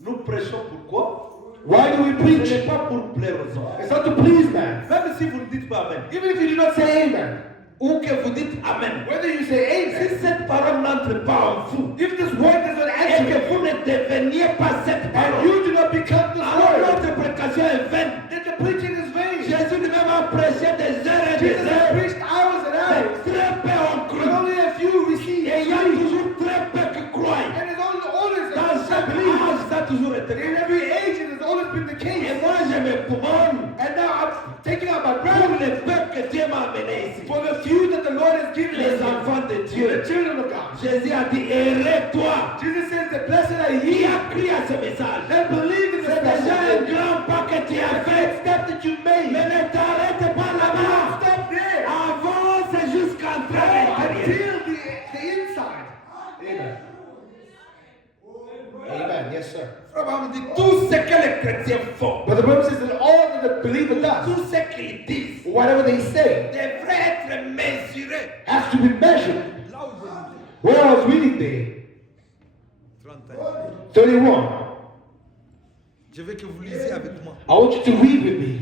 Nous prêchons pourquoi? Why do we Ce preach? n'est pas pour plaire aux hommes. It's not to please man. Même si vous ne dites pas Amen, Even if you do not say amen, ou que vous dites Amen, whether you say si amen, cette parole n'entre pas en vous, if this word does not et enter que you, vous ne deveniez pas cette and parole, you do not become this alors word, notre prédication est vaine. then the preaching is vain. Jésus lui-même a prêché des heures et des Jesus has heures. preached hours and Mais hours, très peu ont but cru. only a few receive. Et il y a toujours très peu qui croient. And it's always Dans chaque believe. âge, ça a toujours été In comme ça. every age, it has always been the Et case. moi, je me commande Dieu. the children of God. Jésus a dit, heureux-toi Jesus says, the blessed are qui ye a cru à ce message. that believe in this C'est déjà un message. grand pas que tu as fait. Step that you made. Mais ne t'arrête pas là-bas. Step there. Avance jusqu'entrer à l'intérieur. Until the inside. Amen. Amen. Yes, sir. Frère Branham dit, tout ce que les chrétiens font, But the Bible says that all that the believer does, tout ce qu'ils disent, whatever they say, devrait être mesuré. has to be measured. Là où je Where I was reading there, 31. 31. Je veux que vous lisiez avec moi. I want you to read with me.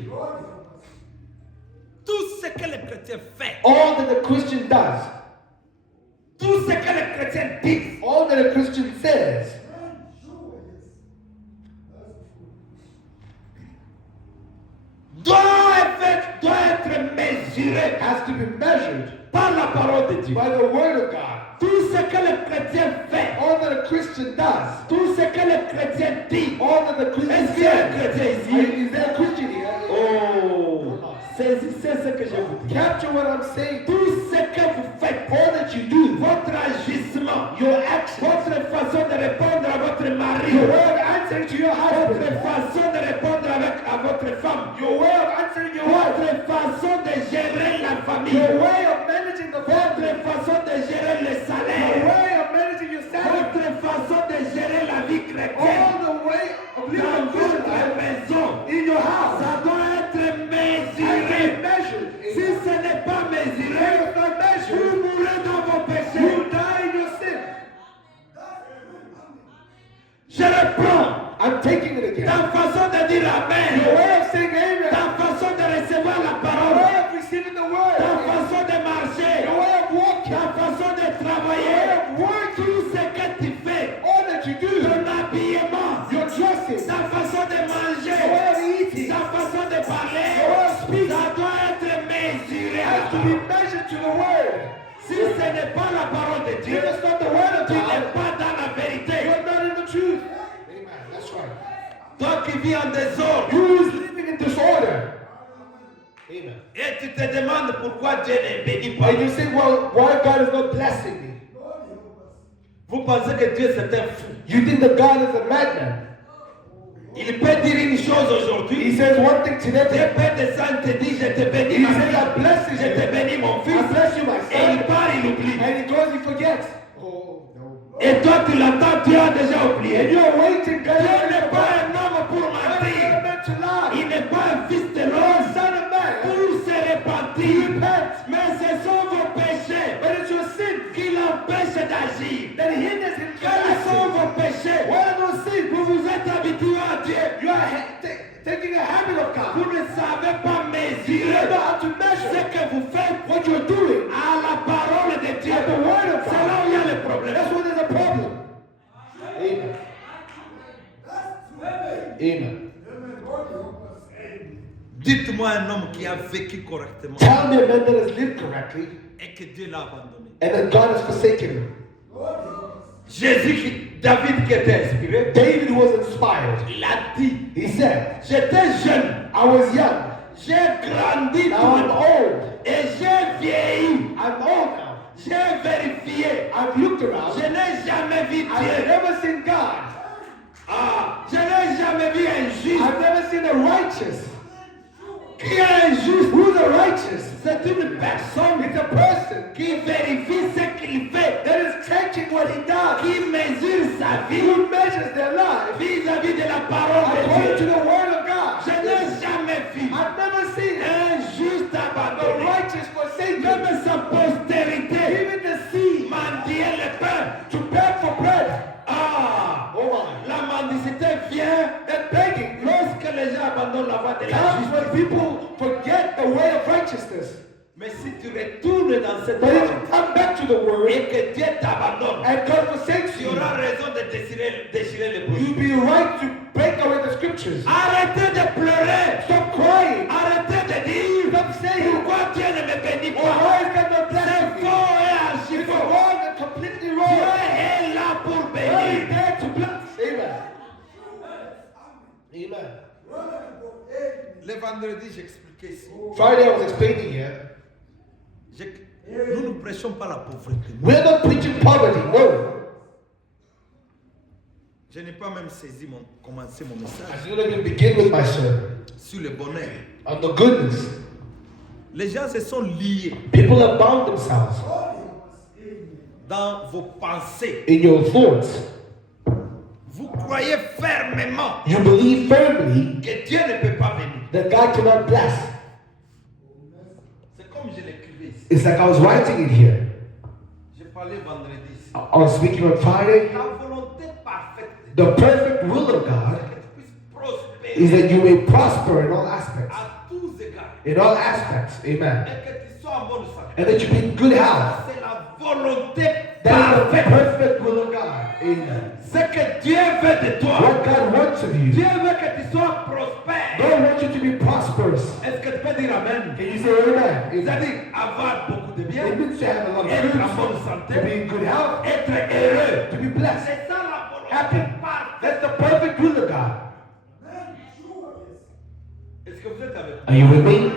Tout ce que les chrétiens font, All that the Christian does, tout ce que les chrétiens disent, all that a Christian says, doit être mesuré has to be measured par la parole de Dieu. by the Word of God. Tout ce que le chrétien fait, All that a Christian does, tout ce que le chrétien dit. all that the Christian Est-ce qu'il y a un says. chrétien ici? Is there a Christian here? Oh, saisissez ce que je vous dis. Capture what I'm saying. Tout ce que vous faites, All that you do, votre agissement, your actions, votre façon de répondre à votre mari, your way of answering to your votre husband, façon de répondre à votre femme, your way of answering your wife, votre façon de gérer la famille, your way of managing the votre family, façon de gérer le your salaire, way of managing your salary, votre façon de gérer la vie chrétienne all the way of living dans a good votre life maison. in your house. Ça doit être And mesuré. be measured. Si ce n'est pas mesuré, When it's not vous measured, mourrez dans vos péchés. you die in your sin. Je reprends I'm taking it again. ta façon de dire Your Amen, way of saying amen, ta façon de recevoir la your parole, way of receiving the word, ta façon de marcher, your way of walking, ta façon de your way travailler, of working, tout ce que tu fais, all that you do, ton habillement, your dressing, ta façon de your manger, way of eating, ta façon de parler, your way of speaking, ça doit être mesuré. has to be measured to the word. Si ce n'est pas la parole de Dieu, If it's not the word of tu n'es God, pas dans la vérité. you're not in the truth. Amen. That's right. Toi qui vis en désordre, You is living in disorder. Amen. et tu te demandes pourquoi Dieu ne bénit pas. And you say, well, why God is not blessing me? Vous pensez que Dieu c'est un fou. You think that God is a madman. Il peut dire une chose aujourd'hui. He says one thing Dieu today. peut descendre te dit je te bénis He ma says, fille. I bless you. Je te bénis mon I fils. bless you, my Et il son. part, il oublie. And he goes, he forgets. Oh, no. Et toi tu l'attends, tu as déjà And oublié. you're waiting, God. Dieu n'est pas un homme pour God is not mentir. meant to lie. Il n'est pas un fils de You're a l'homme son of man. pour se repentir. Mais ce sont vos péchés But it's your sin qui l'empêchent d'agir. that hinders him. Quels sont vos péchés? What are those sins? Vous vous êtes habitué à Dieu. You are taking a habit of God. Vous ne savez pas You mesurer don't know how to ce measure que vous faites what you're doing. à la parole de Dieu. At the word of C'est là où il y a le God. problème. That's where there's a problem. Amen. Amen. Dites-moi un homme qui a vécu correctement Tell me a man that has lived correctly et que Dieu l'a abandonné. and that God has forsaken him. David qui était inspiré, David was inspired. il a dit, He said, j'étais jeune, I was young. j'ai grandi Now I'm old. et j'ai vieilli. I'm old now. J'ai vérifié. I've looked around. Je n'ai jamais vu I've Dieu. never seen God. Je n'ai jamais vu un juge. I've never seen a righteous. Qui est un juge? Who's a righteous? C'est une personne It's a person qui vérifie ce qu'il fait, that is checking what he does. qui mesure sa vie Who measures their life vis-à-vis de la parole according de to Dieu. the word of God. Je n'ai jamais vu I've never seen un juste the abandonné. righteous forsaken. Même sa postérité Even the seed mendiait le pain. to beg for bread. Ah, Oh my. la mendicité vient That begging lorsque les gens abandonnent la voie de la comes justice. when people forget the way of righteousness. Mais si tu retournes dans cette But if voie you come back to the word et que Dieu t'abandonne, and God forsakes tu you, auras raison de déchirer le bruit. you'll be right to break away the scriptures. Arrêtez de pleurer. Stop crying. Arrêtez de dire Stop saying, pourquoi Dieu ne me bénit oh, pas. why is God not C'est blessing me? faux et archi It's faux. wrong and completely Dieu wrong. est là pour God is bénir. there to bless. Amen. Amen. Le vendredi, j'expliquais ici. Friday I was explaining here. Nous ne prêchons pas la pauvreté. We're not preaching poverty, no. Je n'ai pas même saisi commencé mon I message didn't even begin with my sermon sur le bonheur. on the goodness. Les gens se sont liés People have bound themselves dans vos pensées. in your thoughts. Vous croyez fermement You believe firmly que Dieu ne peut pas venir. that God cannot bless. C'est comme je l'écrivais ici. It's like I was writing it here. Je parlais vendredi ici. I was speaking on Friday. La volonté parfaite The perfect will of que God tu puisses prospérer is that you may prosper in all aspects. à tous égards In all aspects. Amen. et que tu sois en bonne santé. And that you be in good health. C'est la volonté That is the parfaite. perfect will of God. Amen. Ce que Dieu veut de toi. What God wants of you. Dieu veut que tu sois prospère. God wants you to be prosperous. Est-ce que tu peux dire Amen? Can you say amen? C'est-à-dire avoir beaucoup de biens, It means to have a lot of être en food, bonne to santé, be in good health, être heureux. to be blessed, C'est ça la volonté happy. parfaite. That's the perfect will of God. Est-ce que vous êtes avec moi? Are you with me?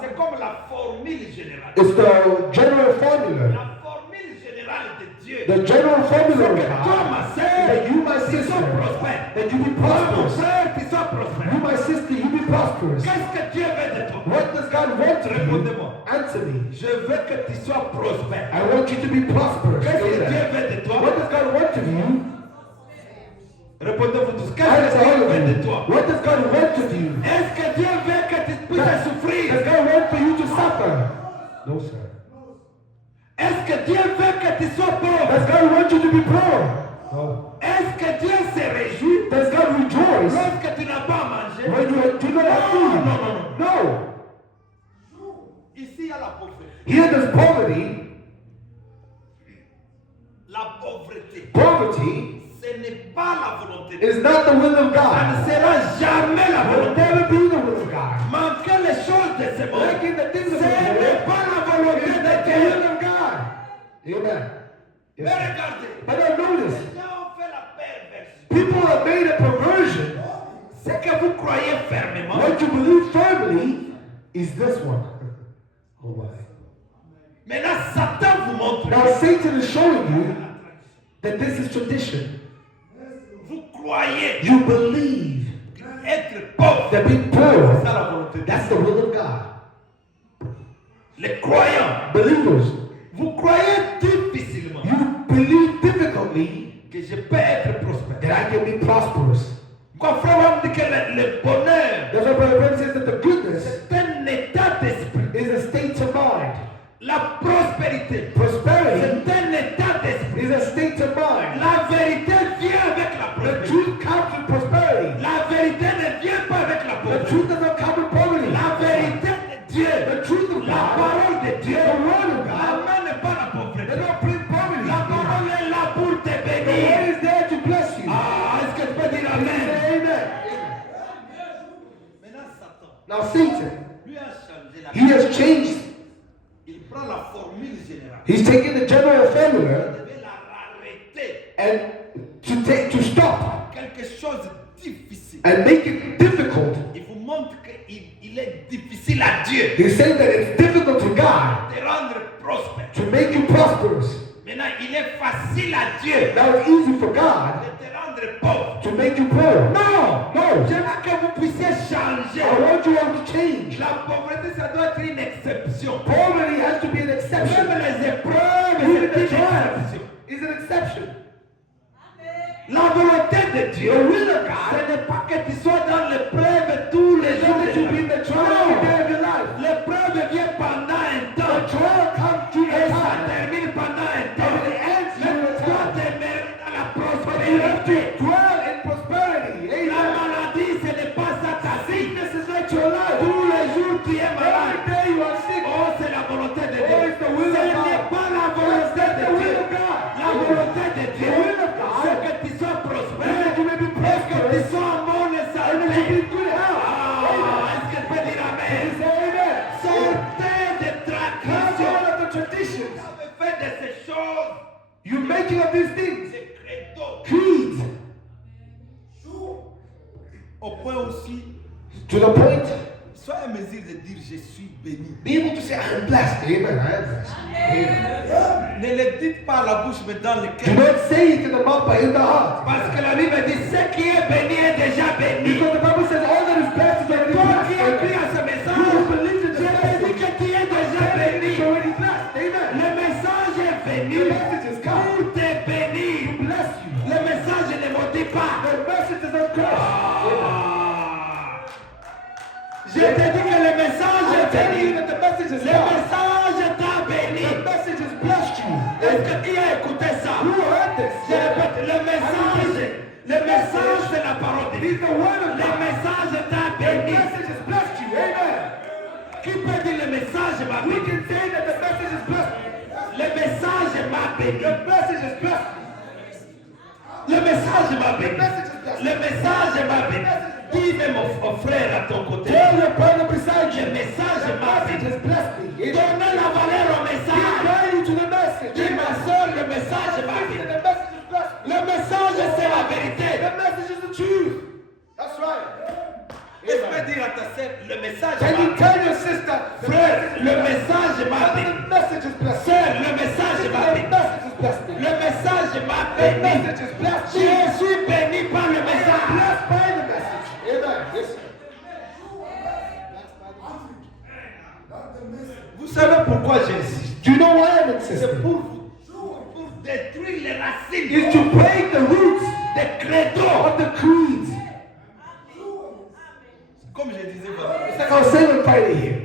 C'est comme la formule générale. It's the general formula. La formule générale de Dieu. The general formula of Que toi, God ma is sœur, that you, my tu sister, sois prospère. that you be Toi, mon prosperous. frère, tu sois prospère. You, my sister, you be prosperous. Qu'est-ce que Dieu veut de toi? What does God want of you? Répondez-moi. Answer me. Je veux que tu sois prospère. I want you to be prosperous. Qu'est-ce que Say Dieu that. veut de toi? What does God want of you? Répondez-vous tous. Qu'est-ce Answer que Dieu all veut of de you. toi? What does God want of you? Est-ce que Dieu veut que tu puisses souffrir? Does God want for you to suffer? No, sir. Est-ce que Dieu veut que tu sois pauvre? Does God want you to be poor? No. Est-ce que Dieu se réjouit Does God rejoice lorsque tu n'as pas mangé? when you do not have food? No. No. Ici, il y a la pauvreté. Here there's poverty. La pauvreté, Poverty ce n'est pas la volonté de Dieu. is not the will of Ça God. ne sera jamais la It will volonté. never be the will of God. Manquer les choses de ce monde, Making the things ce of the n'est world pas la volonté is de not the Dieu. will of God. Amen. Mais Yes, sir. regardez, But now notice, les gens ont fait la perversion. people have made a perversion. Ce que vous croyez fermement, What you believe firmly is this one. Oh my. maintenant Satan vous montre. Now Satan is showing you that this is tradition. Vous croyez You believe être pauvre. that being C'est poor, ça la volonté de Dieu. that's the will of God. Les croyants, Believers, vous croyez difficilement you believe difficultly que je peux être prospère. that I can be prosperous. Quand frère me dit que le bonheur, That's why Brother Branham says that the goodness c'est un état d'esprit. is a state of mind. La prospérité, Prosperity c'est un état d'esprit. is a state of mind. La vérité vient avec la The prospérité. truth comes with prosperity. La vérité ne vient pas avec la The pauvreté. truth doesn't come with poverty. La vérité de Dieu, The truth of la God, parole de Dieu, the word of la God, main n'est pas la they pauvreté. don't bring poverty. La parole est là pour te The word bénir. is there to bless you. Ah, est-ce que tu peux dire You Amen? say amen. Maintenant, Satan, Now Satan, lui a changé la he has changed. Il prend la formule générale. He's taken the general Il formula devait la rarrêter. and to stop Quelque chose de difficile. and make it difficult. Il vous montre qu'il est difficile à Dieu He's saying that it's difficult to God de rendre prospère. to make you prosperous. Maintenant, il est facile à Dieu Now it's easy for God de te rendre pauvre. to make you poor. Non, No. j'aimerais que vous puissiez changer. I want you all to change. La pauvreté, ça doit être une exception. Poverty has to be an exception. Même les épreuves, Even c'est the une trials exception. is an exception. La volonté de Dieu, The will of God, ce n'est pas que tu sois dans l'épreuve tous les is jours not de that ta you be in vie. the trial every day of your life. L'épreuve vient pendant un The temps. trial comes through Et the ça time. termine pendant un temps. And it ends Mais through the toi, time. tu mérites dans la But you have to prospérité. dwell in prosperity. La Amen. maladie, ce n'est pas ça ta vie. This is not your life. Tous les jours, tu es Every malade. day you are sick. Oh, c'est la volonté de Oh, Dieu. it's the will of Ce n'est God. pas la volonté That's de the will Dieu. of God. La volonté de Dieu, The will of God. c'est que tu sois prospère. That you may be Est-ce que tu prosperous. sois en bonne And that you be santé? in good health. Ah, est-ce que tu peux dire Amen? Say amen. Sortez des Come traditions. out of the traditions. Vous avez fait de ces choses You're making of these things des credos. creeds Au point aussi, to the point soyez en mesure de dire je suis béni. Be able to say, I'm blessed. Amen. I am blessed. Amen. Ne le dites pas à la bouche, mais dans le Do cœur. not say it in the mouth, but in the heart. Parce que la Bible dit ce qui est béni est déjà béni. Because the Bible says all that is blessed is already Toi qui as blessed. cru à ce You message, believe in je the te message. dis que tu es déjà béni. It's already blessed. Amen. Le message est venu The message is come. pour te bénir. Bless you. Le message ne maudit pas. The message is of Christ. Je te dis que le message I est tell you béni. that the message is Le come. message t'a béni. The message has blessed you. Est-ce que tu as écouté ça? You heard this. Je répète, le message c'est la parole de Dieu. It's the word of Le God. message t'a The béni. message has blessed you. Amen. Qui peut dire le message m'a We béni? can say that the message has blessed me. Le message m'a béni. The message has blessed me. Le message m'a béni. The message is blessed. Le message m'a béni. Dis même au frère à ton côté. Tell your brother beside you. Le message The m'a message béni. has blessed me. Amen. Donnez la valeur au Give message. value to the message. Dis ma soeur, le message m'a béni. The message has blessed me. Le message c'est la vérité. The message is the truth. That's right. Est-ce que tu peux dire à ta sœur, le message Can m'a you béni. tell your sister, Frère, le message m'a the béni. message has blessed me. Sœur, le message The m'a béni. message has blessed me. Le message m'a The béni. message has blessed me. Je suis béni par le message. Blessed by the message. Amen. Yes, sir. Vous savez pourquoi j'insiste? Do you know why I'm C'est insisting? pour détruire les racines Is to break the roots des credos. of the creeds. Comme je disais, It's like I was saying Friday here.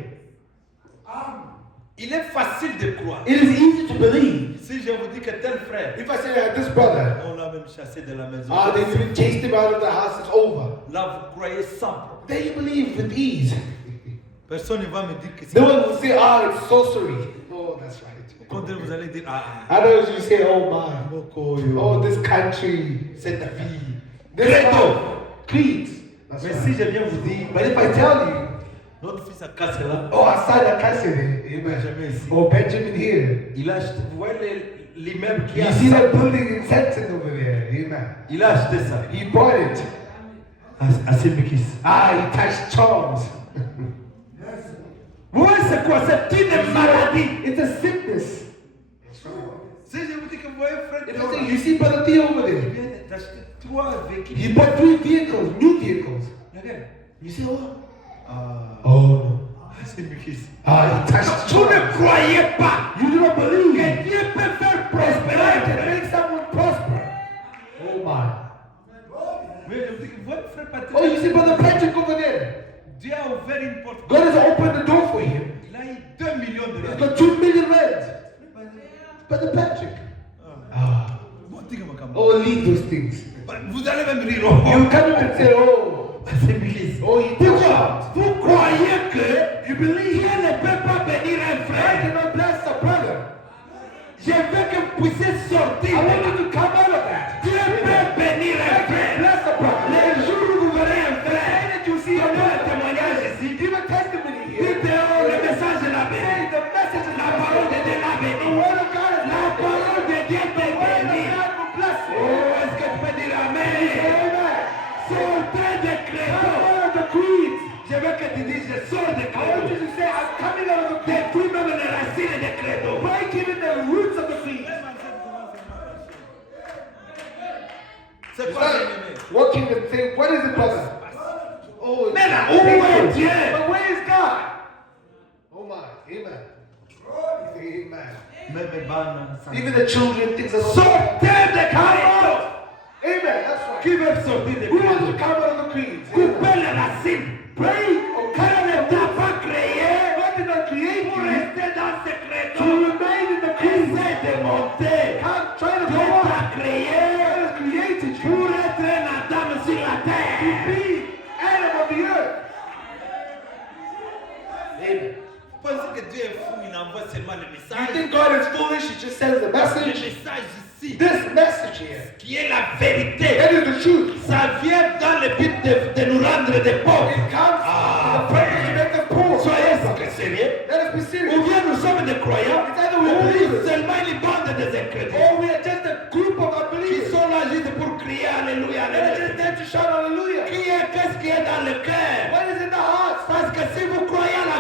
il est facile de croire. It is easy to believe. Si je vous dis que tel frère, If I say that this brother, on l'a même chassé de la maison. they've even chased him out of the house, it's over. Là, vous croyez simple. Then you believe with ease. Personne ne va me dire que c'est. No one will say, it's sorcery. Oh, that's right. Quand vous allez dire, Others will say, oh my. Bokoyo. Oh, this country, c'est la vie. This Credo. creeds. That's Mais right. si je viens vous dire, But if I tell you, notre fils a cassé là, oh, I signed a Cassidy, Benjamin ici. or Benjamin here. Il a acheté, vous voyez l'immeuble qui You a see ça? that building in Senton over there? Amen. Il a acheté ça. He bought it. À Sébikis. He touched Charles. Vous voyez c'est quoi? C'est une maladie. It's a sickness. Si je vous dis que vous voyez frère If I Théo, say, you see Brother Theo over il there? vient d'acheter 3 véhicules. He bought 3 vehicles, new vehicles. Regarde. You say, what? Ah, Oh no. Sébikis. He touched Vous ne Charles. croyez pas You do not believe que Dieu peut faire God prospérer. can make someone prosper. Oh my. Mais je vous dis que votre frère Patrick, Oh, you see Brother Patrick over there? Dieu a ouvert une porte. God has opened the door for him. Il a eu 2 millions de He's dollars. got 2 million rands. Brother Patrick. Bon, dis-moi comment. Oh, leave those things. Vous allez même rire. You come and say, oh, Sébikis. oh, he touched Charles. Vous croyez que Dieu ne peut pas bénir un I frère? cannot bless a brother. Je veux que vous puissiez I sortir. want you to come out of that. Dieu peut bénir un frère. Bless a brother. Le jour où vous verrez un frère, That you see a donnez un brother. témoignage ici. Give a testimony here. Dites, oh, le message de la Say béni. the message is La parole de Dieu l'a the béni. word of God is La parole de Dieu the t'est word of béni. God will bless you. Oh, est-ce que tu peux dire Amen? Amen. Sortez des Come créneaux. out of the creeds. Je veux que tu dises, je sors des I want you créneaux. to say, I'm coming out of the creeds. Détruis même les racines des créneaux. Break even the roots of the creeds. C'est quoi, bien-aimé? What can you say? What is it, brother? Oh, Mais là, où est Dieu? But where is God? Oh my, amen. Amen. Même bana, ça. Even the children thinks about Sortez des créneaux. Amen, that's right. Qui veut sortir des Who wants créneaux? to come out of the creeds? Coupez les racines. Break. Car ne t'a pas créé God did not create pour you rester dans ces to créneaux. remain in the creeds. Essaie de monter. God trying to Dieu go t'a up. créé God has created you pour être un Adam sur la to terre. be Adam of the earth. Amen. Vous pensez que Dieu est fou, il envoie seulement le You message. think God is foolish? He just sends the Le message. message ici, This message here, qui est la vérité, that is the truth. ça vient dans le but de nous rendre des pauvres. It comes with the purpose to make us poor. Soyez sérieux. Let us be Ou serious. bien nous sommes des croyants, It's either we are ou believers, seulement une bande des incrédules or we are just a group of qui unbelievers. sont là juste pour crier Alléluia, They're Alléluia. just there to shout hallelujah. Qu'est-ce qui est dans le cœur? What is in the heart? Parce que si vous croyez à la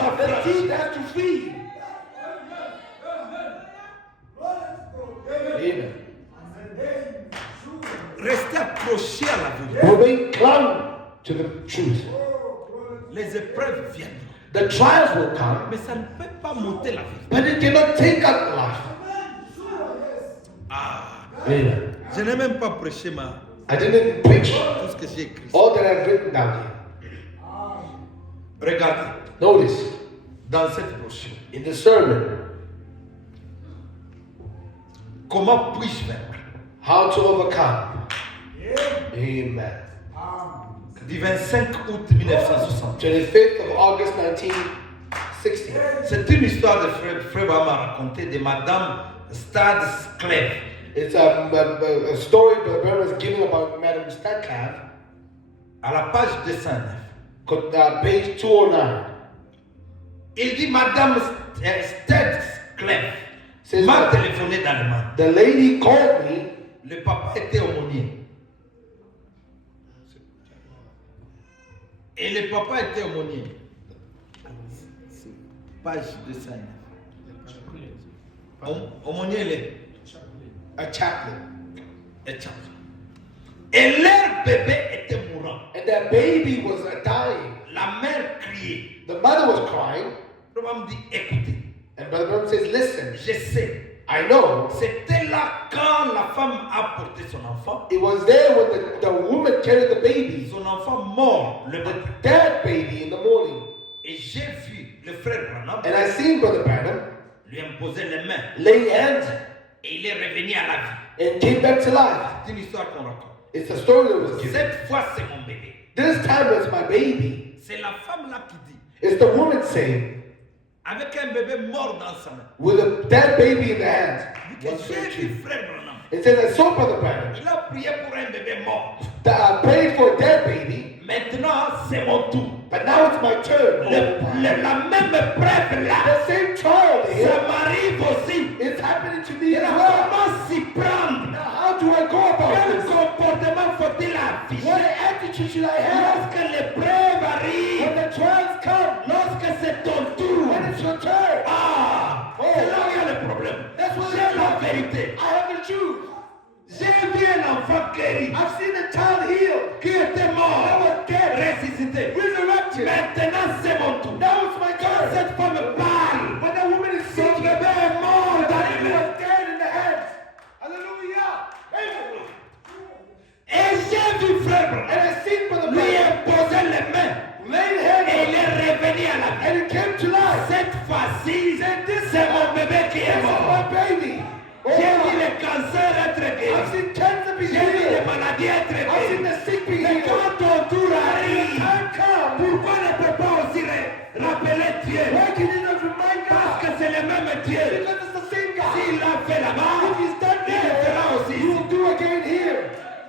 affranchir. teeth has to free. Amen. Restez accrochés à la vérité. Remain clung to the truth. Les épreuves viennent. The trials will come, Mais ça ne peut pas monter la vérité. but it cannot take up life. Amen. Je n'ai même pas prêché I didn't preach tout ce que j'ai écrit. all that I've written down here. Regardez, Notice dans cette brochure, in the sermon comment puis-je faire? how to overcome. Amen. Du 25 août 1960. 25th of August 1960. C'est une histoire de Frère Branham a raconté de Madame Stad Sklev. It's a story that Brother was giving about Madame Statcliffe, À la page 209. Page 209. Il dit Madame Stad Sklev C'est m'a ça. téléphoné d'Allemagne. The lady called me. Le papa était aumônier. Et le papa était aumônier. Page 209. Aumônier, il est A chaplain. un chaplain. Et leur bébé était mourant. And that baby was dying. La mère criait. The mother was crying. Le papa me dit écoutez, And Brother Branham says, listen, je sais. I know. C'était là quand la femme a porté son enfant. It was there when the woman carried the baby. Son enfant mort le matin. That baby in the morning. Et j'ai vu le frère Branham And I seen Brother Branham lui imposer les mains. lay hands Et il est revenu à la vie. and came back to life. C'est une histoire qu'on raconte. It's a story that was given. Cette fois, c'est mon bébé. This time it's my baby. C'est la femme là qui dit, It's the woman saying, avec un bébé mort dans sa main. with that baby in the hands. Que j'ai vu frère Branham. It says, I saw Brother Branham. Il a prié pour un bébé mort. That I prayed for that baby, Maintenant, c'est mon tour. but now it's my turn. La même épreuve là, The same trial ça here, m'arrive aussi. it's happening to me Et as well. comment s'y prendre? Now, how do I go about Quel this? comportement faut-il What afficher attitude should I have lorsque l'épreuve when arrive? the trials come? Lorsque c'est ton tour. When it's your turn? Ah, c'est là où il y a le problème. That's what J'ai la vérité. I have the truth. J'ai vu un enfant guéri I've seen a child healed, qui était mort, that was dead, ressuscité. resurrected. Maintenant, c'est mon tour. Now it's my turn. Cette femme parle. When that woman is Son sick, bébé est mort the dans baby les mains. was dead in the hands. Hallelujah. Amen. Et j'ai vu frère And I seen Brother lui Branham imposer les mains. laid Et il hands est revenu à la vie. and it came to life. Cette fois-ci, c'est mon bébé qui est This is mort. my baby. J'ai vu le cancer être I've guéri. seen cancer be J'ai vu les healed. maladies être I've seen guéries. the sick be Mais healed. quand ton tour When arrive, time comes, pourquoi ne peut pas aussi rappeler Dieu? why can you not remind Parce God? que c'est le même Dieu. Because it's the same God. S'il l'a fait là-bas, If he's done il le fera there, aussi he ici. will do again here.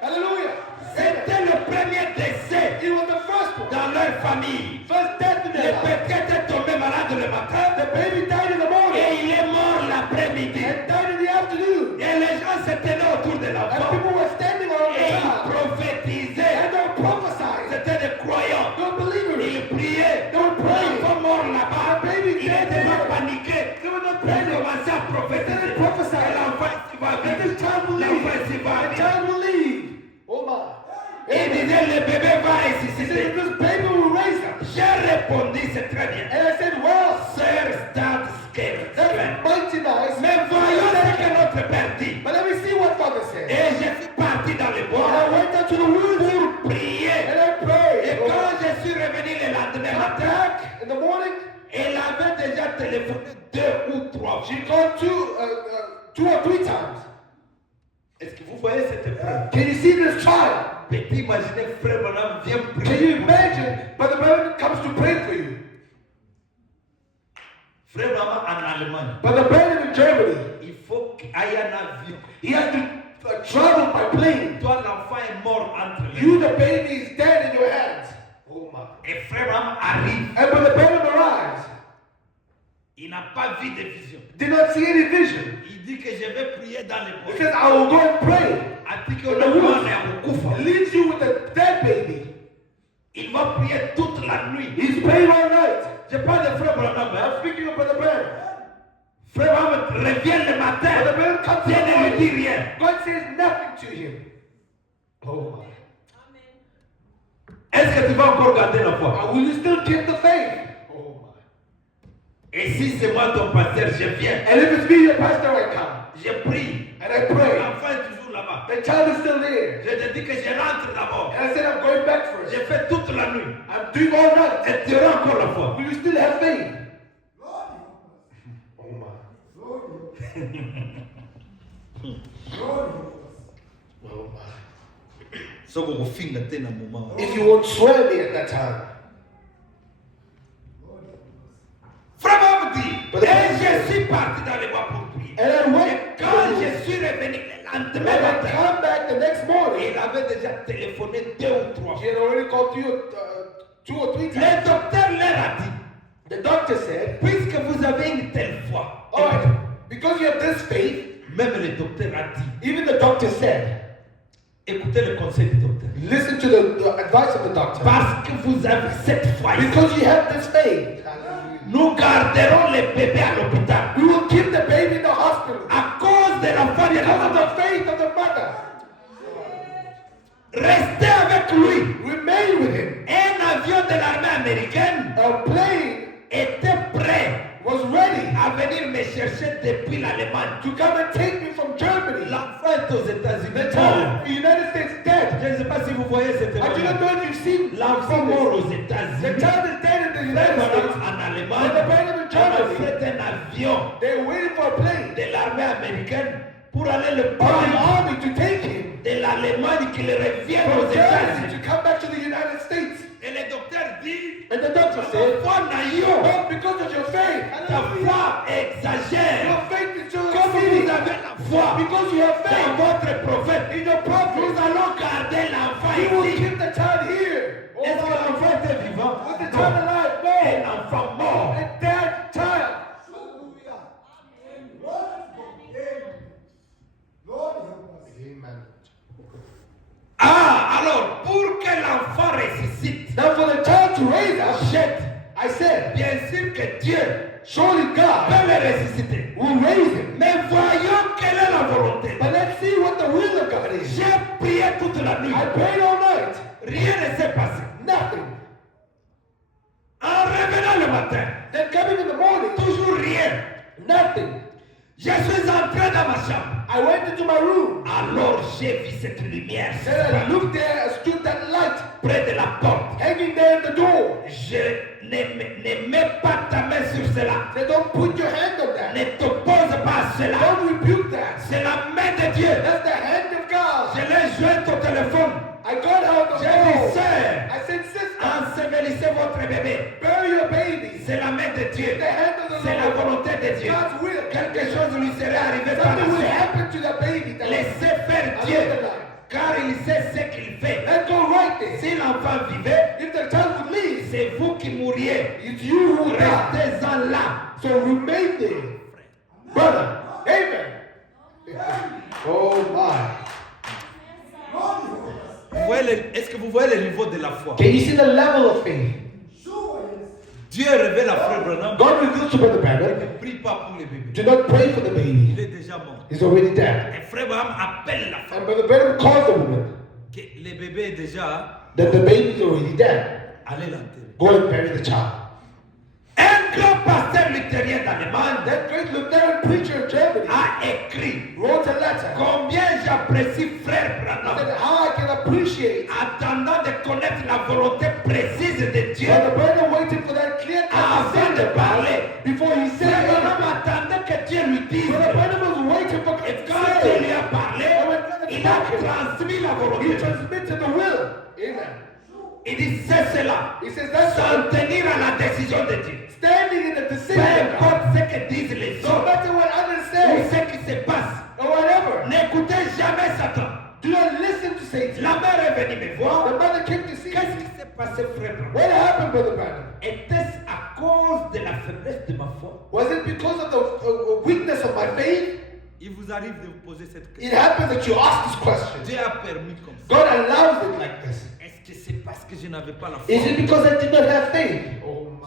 Hallelujah. C'était le premier décès It was the first one. dans leur famille. First death in Le their life. petit était tombé malade le matin The baby died in the et morning il est mort l'après-midi. and died in the afternoon. Et les gens se tenaient autour de And l'enfant people were standing around the et ils child. prophétisaient. And they were prophesying. C'était des croyants. They were believers. Ils priaient. They were praying. L'enfant mort là-bas, The baby il dead était pas there. paniqué. They were not Ils praying. commençaient à prophétiser. They prophesied. Et l'enfant s'y va And this vivre. child will leave. L'enfant s'y va The vivre. child will leave. Oh my. Il disait le bébé va He said, ressusciter. this baby will raise up. J'ai répondu, c'est très bien. And I said, well, Sœur Stade Sklev. that's mighty nice. Mais voyons ce que notre père dit. But let me see what Father said. Et je suis parti dans les And I bois went out to the woods pour prier. and I prayed. Et quand je suis revenu le lendemain Got matin, back in the morning. elle avait déjà téléphoné 2 ou 3 She fois. called two or three times. Est-ce que vous voyez cette épreuve? Can you see this child? Petit, imaginez, frère Branham vient Can prier. you imagine? Brother Branham comes to pray for you. Frère Branham en Allemagne, Brother Branham in Germany, il faut qu'il aille en avion. he has to travel by plane. Toi, l'enfant est mort entre les You, mains. the baby, is dead in your hands. Oh my. Et frère Branham arrive. And Brother Branham arrives. Il n'a pas vu de vision. Did not see any vision. Il dit que je vais prier dans les He bois. says, I will go and pray. A dit que le roi est au Koufa. It leaves you with a dead baby. Il va prier toute la nuit He's praying all night. Je parle de frère Branham. I'm speaking of Brother Branham. Frère Branham revient le matin. Brother Branham comes Dieu in the ne lui dit morning. rien. God says nothing to him. Oh my. Est-ce que tu vas encore garder la foi? Will you still keep the faith? Oh my. Et si c'est moi ton pasteur, je viens. And if it's me, your pastor, I come. Je prie. And I pray. L'enfant est toujours là-bas. The child is still there. Je te dis que je rentre d'abord. And I said, I'm going back first. Je fais toute la nuit. I'm doing all night. Et tu auras encore la foi. Will you still have faith? Oh my. Oh my. So qu'on finga tena moment. If you won't swear me at that time. Frère Branham dit, But et je suis parti dans les bois pour prier. And I Et went. quand je suis revenu le When lendemain I matin, come back the next morning, il avait déjà téléphoné 2 ou 3 he fois. had already called you 2 or 3 times. Le docteur leur a dit, The doctor said, puisque vous avez une telle foi, all right, because you have this faith, même le docteur a dit, even the doctor said, écoutez le conseil du docteur. listen to the advice of the doctor. Parce que vous avez cette foi, Because you have this faith, nous garderons les bébés à l'hôpital. we will keep the baby in the hospital À cause de la foi de la because of maman. the faith of the mother. Restez avec lui. Remain with him. Un avion de l'armée américaine A plane était prêt was ready à venir me chercher depuis l'Allemagne. to come and take me from Germany. L'enfant est aux États-Unis. The child, the United States dead. Je ne sais pas si vous voyez cette I do not image. know if you've seen L'enfant mort aux The États-Unis. child is dead in the Frère United Branham States. en And Allemagne, the Branham in on a Germany, fait un avion they're waiting for a plane de l'armée américaine pour aller le for the prendre army to take him de l'Allemagne qu'il revienne aux from Germany États-Unis. to come back to the United States. Et le docteur dit, And the doctor ta said, foi naïo, oh, because of your faith, ta foi exagère. your faith is so Comme vous exceeding. avez la foi Because you have dans faith votre prophète, in your nous prophet, allons garder l'enfant you will ici. keep the child here. Oh, Est-ce que my. l'enfant était vivant? Was the child alive? Un No. enfant mort. A dead child. Amen. Ah, alors, pour que l'enfant ressuscite, Now for the child to raise up, jette. I said, Bien sûr que Dieu surely God peut le ressusciter. will raise him. Mais voyons quelle est la volonté. But let's see what the will of God is. J'ai prié toute la nuit. I prayed all night. Rien ne s'est passé. Nothing. En revenant le matin, Then coming in the morning, toujours rien. nothing. Je suis entré dans ma chambre. I went into my room. Alors j'ai vu cette lumière Then I looked there, I stood that light près de la porte. hanging there at the door. Je ne mets pas ta main sur cela. Said, don't put your hand on that. Ne t'oppose pas à cela. Don't rebuke that. C'est la main de Dieu. That's the hand of God. Je l'ai joint au téléphone. I got out the J'ai dit, phone. sœur, I said, sister, ensevelissez votre bébé. bury your baby. C'est la main de Dieu. The hand of the C'est la Lord. volonté de Dieu. God's will. Quelque chose lui serait arrivé par la Something will suite. happen to the baby. That Laissez faire Dieu, another life. car il sait ce qu'il fait. Let's go right there. Si l'enfant vivait, If the child would leave, c'est vous qui mourriez. it's you who die. Restez-en là. So remain there. Brother. Amen. Oh my. Est-ce que vous voyez le niveau de la foi? Can you see the level of faith? Dieu révèle à Frère Branham. God reveals to Brother Branham, Ne prie pas pour les bébés. do not pray for the baby. Il est déjà mort. He's already dead. Et Frère Branham appelle la femme. And Brother Branham calls the woman Que le bébé est déjà that the baby is already dead. allé l'enterrer. Go and bury the child. Un grand pasteur luthérien d'Allemagne That great Lutheran preacher in Germany a écrit wrote a letter. combien j'apprécie Frère Branham Said how I can appreciate attendant de connaître la volonté précise de Dieu Brother Branham waiting for that clear avant de parler. before he said Frère it. Branham attendait que Dieu lui dise. Brother Branham was waiting for God Et to quand say Dieu it. lui a parlé, il a transmis la He volonté. transmitted the will. Amen. Il dit c'est cela. He says that's S'en tenir à la décision de Dieu. standing in the Peu decision of God. importe ce que disent les No autres matter what others ou say ce qui se passe, or whatever, n'écoutez jamais Satan. do not listen to Satan. La mère est venue me voir. The mother came to see Qu'est-ce me. qui s'est passé, frère Branham? What happened, Brother Branham? Était-ce à cause de la faiblesse de ma foi? Was it because of the weakness of my faith? Il vous arrive de vous poser cette It question. happens that you ask this question. Dieu a permis comme ça. God allows it like this. Est-ce que c'est parce que je n'avais pas la foi. Is it because I did not have faith?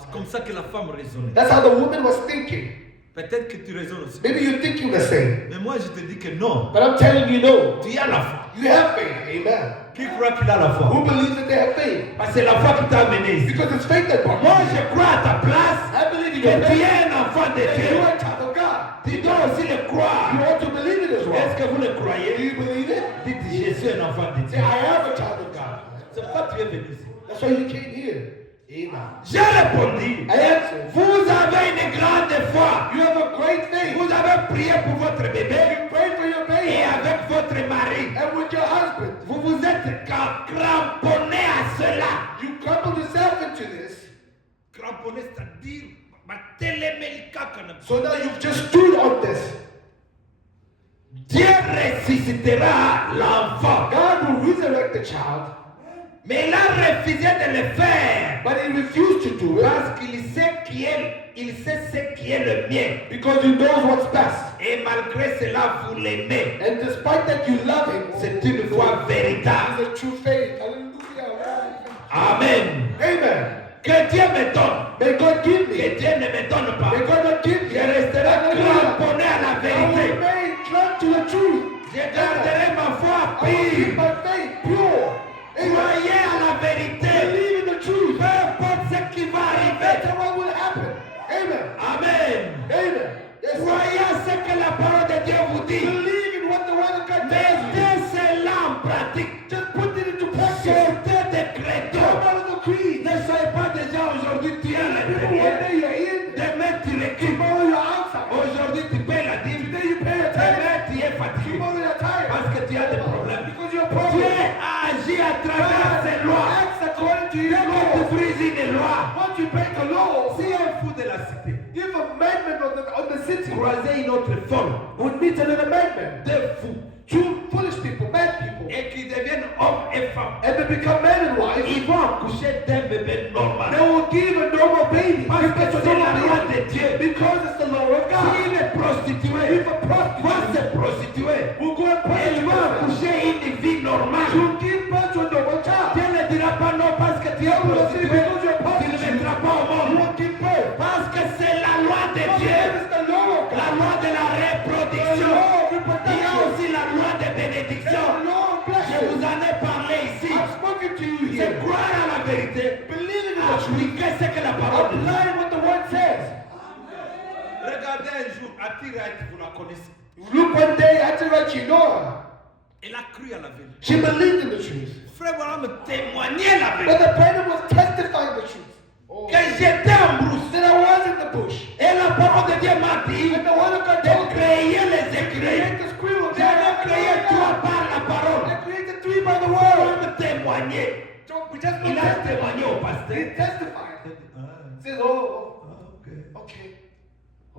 C'est comme ça que la femme raisonnait. That's how the woman was thinking. Peut-être que tu raisonnes aussi. Maybe you're thinking the same. Mais moi, je te dis que non. But I'm telling you, no. Tu as la foi. You have faith. Amen. Qui croit qu'il a la foi? Who believes that they have faith? Parce que c'est la foi qui t'a amené ici. Because it's faith that brought Moi, you. je crois à ta place I believe in que your tu faith. es un enfant de That Dieu. you are a child of God. Tu dois aussi le You croire. ought to believe it as Est-ce well. que vous le Do croyez? you believe it? Dites, je suis un enfant de Say, Dieu. I am a child of God. C'est pourquoi tu es venu ici. That's why you came here. Amen. J'ai répondu. I answered. Vous avez une grande foi. You have a great faith. Vous avez prié pour votre bébé You prayed for your et baby avec votre mari. and with your husband. Vous vous êtes cramponné à cela. You crumbled yourself into this. Cramponné, c'est-à-dire, télémélica quand même. So now you've just stood on this. Dieu ressuscitera l'enfant. God will resurrect the child, Mais il a refusé de le faire. but he refused to do it Parce qu'il sait il sait ce qui est le mien. because he knows what's best. Et malgré cela, vous l'aimez. And despite that, you love him. C'est une foi véritable. It's a true faith. Hallelujah. Amen. Amen. Que Dieu me donne. May God give Que me. Dieu ne me donne pas. May God not give Je me. resterai Hallelujah. cramponné à la I will vérité. remain clung to the truth. Je garderai ma foi I will keep pure. my faith pure. Amen. Croyez à la vérité. Believe in the truth. Peu importe ce qui va No arriver. matter what will happen. Amen. Amen. Amen. Yes, sir. Croyez à ce que la parole de Dieu vous dit. Believe in what the word of God tells you. Mettez cela en pratique. Just put it into practice. Sortez des crédits. Come out of the creed. Ne soyez pas déjà aujourd'hui tu es à People, one l'intérieur. day you're in, Demain tu l'équipes. tomorrow you're outside. Aujourd'hui tu payes la dîme. Today you pay a tax, Demain tu es fatigué. tomorrow you're tired. Parce que tu as des problèmes. Because you're Dieu broken. agit à travers ses lois. Acts according to your Quand tu law. brises une loi, Once you break a law, si un fou de la cité if a madman on the city croisait une autre folle, would meet another madman, deux fous, two foolish people, mad people, et qui deviennent hommes et femmes, and they become man and wife, ils vont accoucher d'un bébé they normal. will give a normal baby. Parce que It's a c'est la normal loi baby. de Dieu. Because it's the law of Si God. une prostituée If a va prostitute se prostituer, will go and elle va prostitute, accoucher une vie normale. she will give birth to a normal child. Dieu ne dira pas non parce que tu es God will say, prostituée, because you're a tu ne prostitute, mettras pas au you monde. won't give birth. Parce que c'est la loi de Because Dieu, it's the law of la God. loi de la The reproduction. law of Il y a reproduction. aussi la loi de It's bénédiction. the law of Je blessing. vous en ai parlé ici. I've spoken to you C'est here. croire à la vérité, Believing in the truth. appliquer ce que la parole dit. Apply what the word says. Regardez un jour, Attirate, vous la connaissez. Look one day, Atirach, you know her. Elle a cru à la vérité. She believed in the truth. Frère Branham témoignait la But vérité. the brother was testifying the truth. Que j'étais en brousse. That I was in the bush. Et la parole de Dieu m'a dit And the word of God de told me, créer les écrits. create the squirrel. J'avais créé toi par la parole. I created three by the word. Pour me témoigner. So we just Il a témoigné au He pasteur. testified. Says, okay.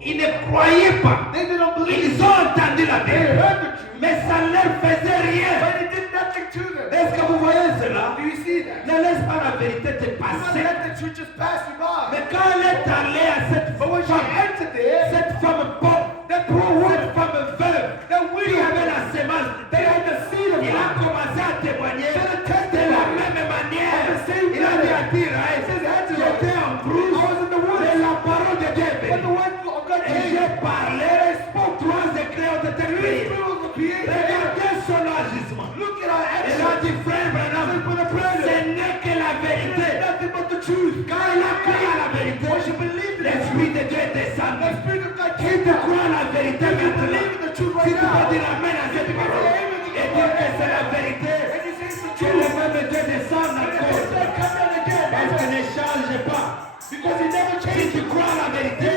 Ils ne croyaient pas. They didn't believe. Ils ont entendu la They vérité. heard the truth, Mais ça ne leur faisait rien. but it did nothing to them. Est-ce que vous voyez cela? Do you see that? Ne laisse pas la vérité te Do not passer. let the truth just pass you by. Mais quand elle est allée à cette But when she femme, entered there, cette femme pauvre, that poor woman, cette femme veuve, that qui widow, avait la sémence, they had the seed of il a God. commencé à témoigner They had de la testimony. même manière. The same Il a dit à manner. Tiraï, j'étais en brousse, I was in the woods. mais la parole de Dieu est But the venue. word of God Et came. j'ai parlé, trois écrits ont été Three créés. squirrels were created. Regardez son agissement. Look at our Elle a action. dit, frère Branham, ce n'est que la vérité. Nothing but the truth. Quand elle a cru à la vérité, When she believed in it, l'Esprit de Dieu est the descendu. Spirit of God Si came tu down. crois à la vérité If you maintenant, believe in the truth si right tu peux now, dire amen à cette parole et dire que c'est la vérité, and you say it's the que le truth, même Dieu descende and encore. it's not coming again. Parce que ne change pas. Because he never Si changed. tu crois à la vérité,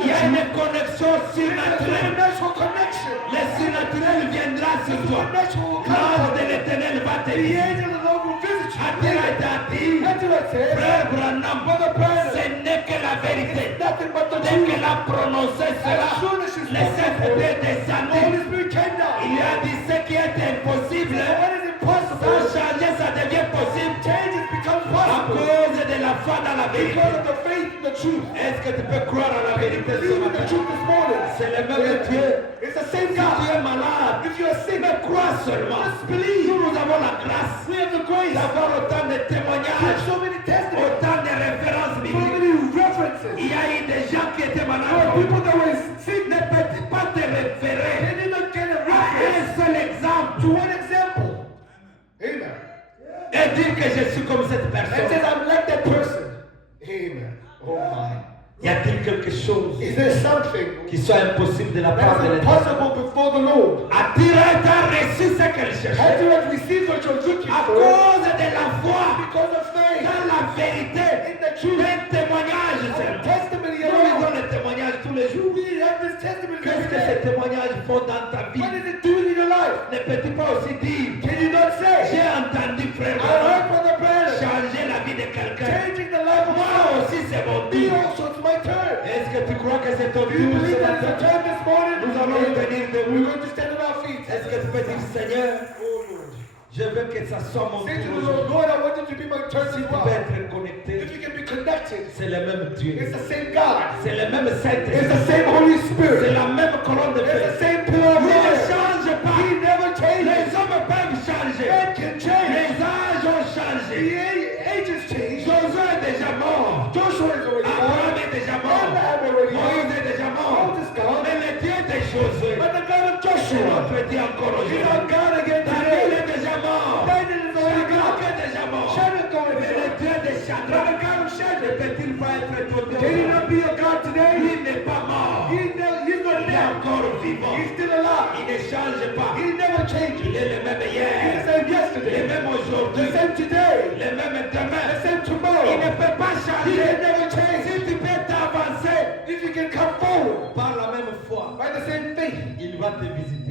il y a une connexion There's a surnaturelle. supernatural connection. Le surnaturel viendra sur toi. Supernatural will come. L'ange de l'éternel va te The dire. angel of the Lord will visit you. Attira t'a dit, That's what it says. frère Branham, ce n'est que la vérité. Nothing but the Dès truth. qu'elle a prononcé cela, As soon as she le spoke Saint-Esprit est the descendu. Holy Spirit came down. Il a dit ce qui est impossible, What is sans impossible changer, ça devient possible changes become à possible. cause de la foi dans la vérité. Because of the faith in the truth. Est-ce que tu peux croire à la vérité ce Believe in the matin? truth this morning. C'est le même Dieu It's the same Si tu God. es malade, If you're sick, mais crois seulement. just believe. Nous avons la grâce We have the grace. d'avoir autant de We have témoignages, so many testimonies, autant de références so bibliques. many references. Il y a eu des gens qui étaient There are malades. people that were sick. Ne peux pas te They référer didn't even get a à un reference seul exemple to one example. Amen. et dire que je suis comme cette And personne. says, I'm like that person. Amen. Oh my. Y a-t-il quelque chose Is there something qui soit impossible de la part de that's l'Éternel? impossible before the Lord? A-t-il reçu ce qu'elle Had cherchait? you have received what you're looking À for cause de la foi because of faith dans la vérité, in the truth, un témoignage our seulement. testimony Nous lisons alone. le témoignage tous les jours. We have this testimony Qu'est-ce every que day. ces témoignages font dans ta vie? What is it doing in your life? Ne peux-tu pas aussi dire, Can you not say, j'ai entendu frère I heard Branham from the brother, changer la vie de quelqu'un. changing the life of Moi God. aussi c'est mon Me tour. also, it's my turn. Est-ce que tu crois que c'est ton Do you tour believe ce that it's matin? a turn this morning? Nous allons nous tenir We're debout. going to stand on our feet. Est-ce que tu peux dire, Seigneur, Oh Lord. je veux que ça soit mon Say to tour the Lord, aujourd'hui. Lord, I want it to be my turn Si as tu peux well. être connecté, If you can be connected, c'est le même Dieu. it's the same God. C'est le même It's Saint-Esprit. the same Holy C'est Spirit. la même colonne de It's the feu. same pillar of Il ne fire. change pas. He never changes. Les hommes peuvent changer. Men can change. Les âges ont The changé. ages change. Josué est déjà mort. Joshua is already Abraham gone. est déjà mort. Abraham already Moïse gone. est déjà mort. Moses gone. Mais le Dieu de Josué, But the God of c'est Joshua notre Dieu encore is aujourd'hui. our God again Daniel today. est déjà mort. Daniel is already Shadrach gone. est déjà mort. Shadrach already Mais le gone. Dieu de Shadrach, But the God of Shadrach, ne peut-il pas être ton Dieu? can he not be your God today? Il n'est pas mort. He's not Il est dead. encore vivant. He's still alive. Il ne change pas. He never Il changes. est le même He's hier, the same le yesterday, même aujourd'hui, the same today, le même demain. the same Il tomorrow. ne peut pas He changer. can never change. Si tu peux t'avancer If you can come forward par la même foi, by the same faith, il va te visiter.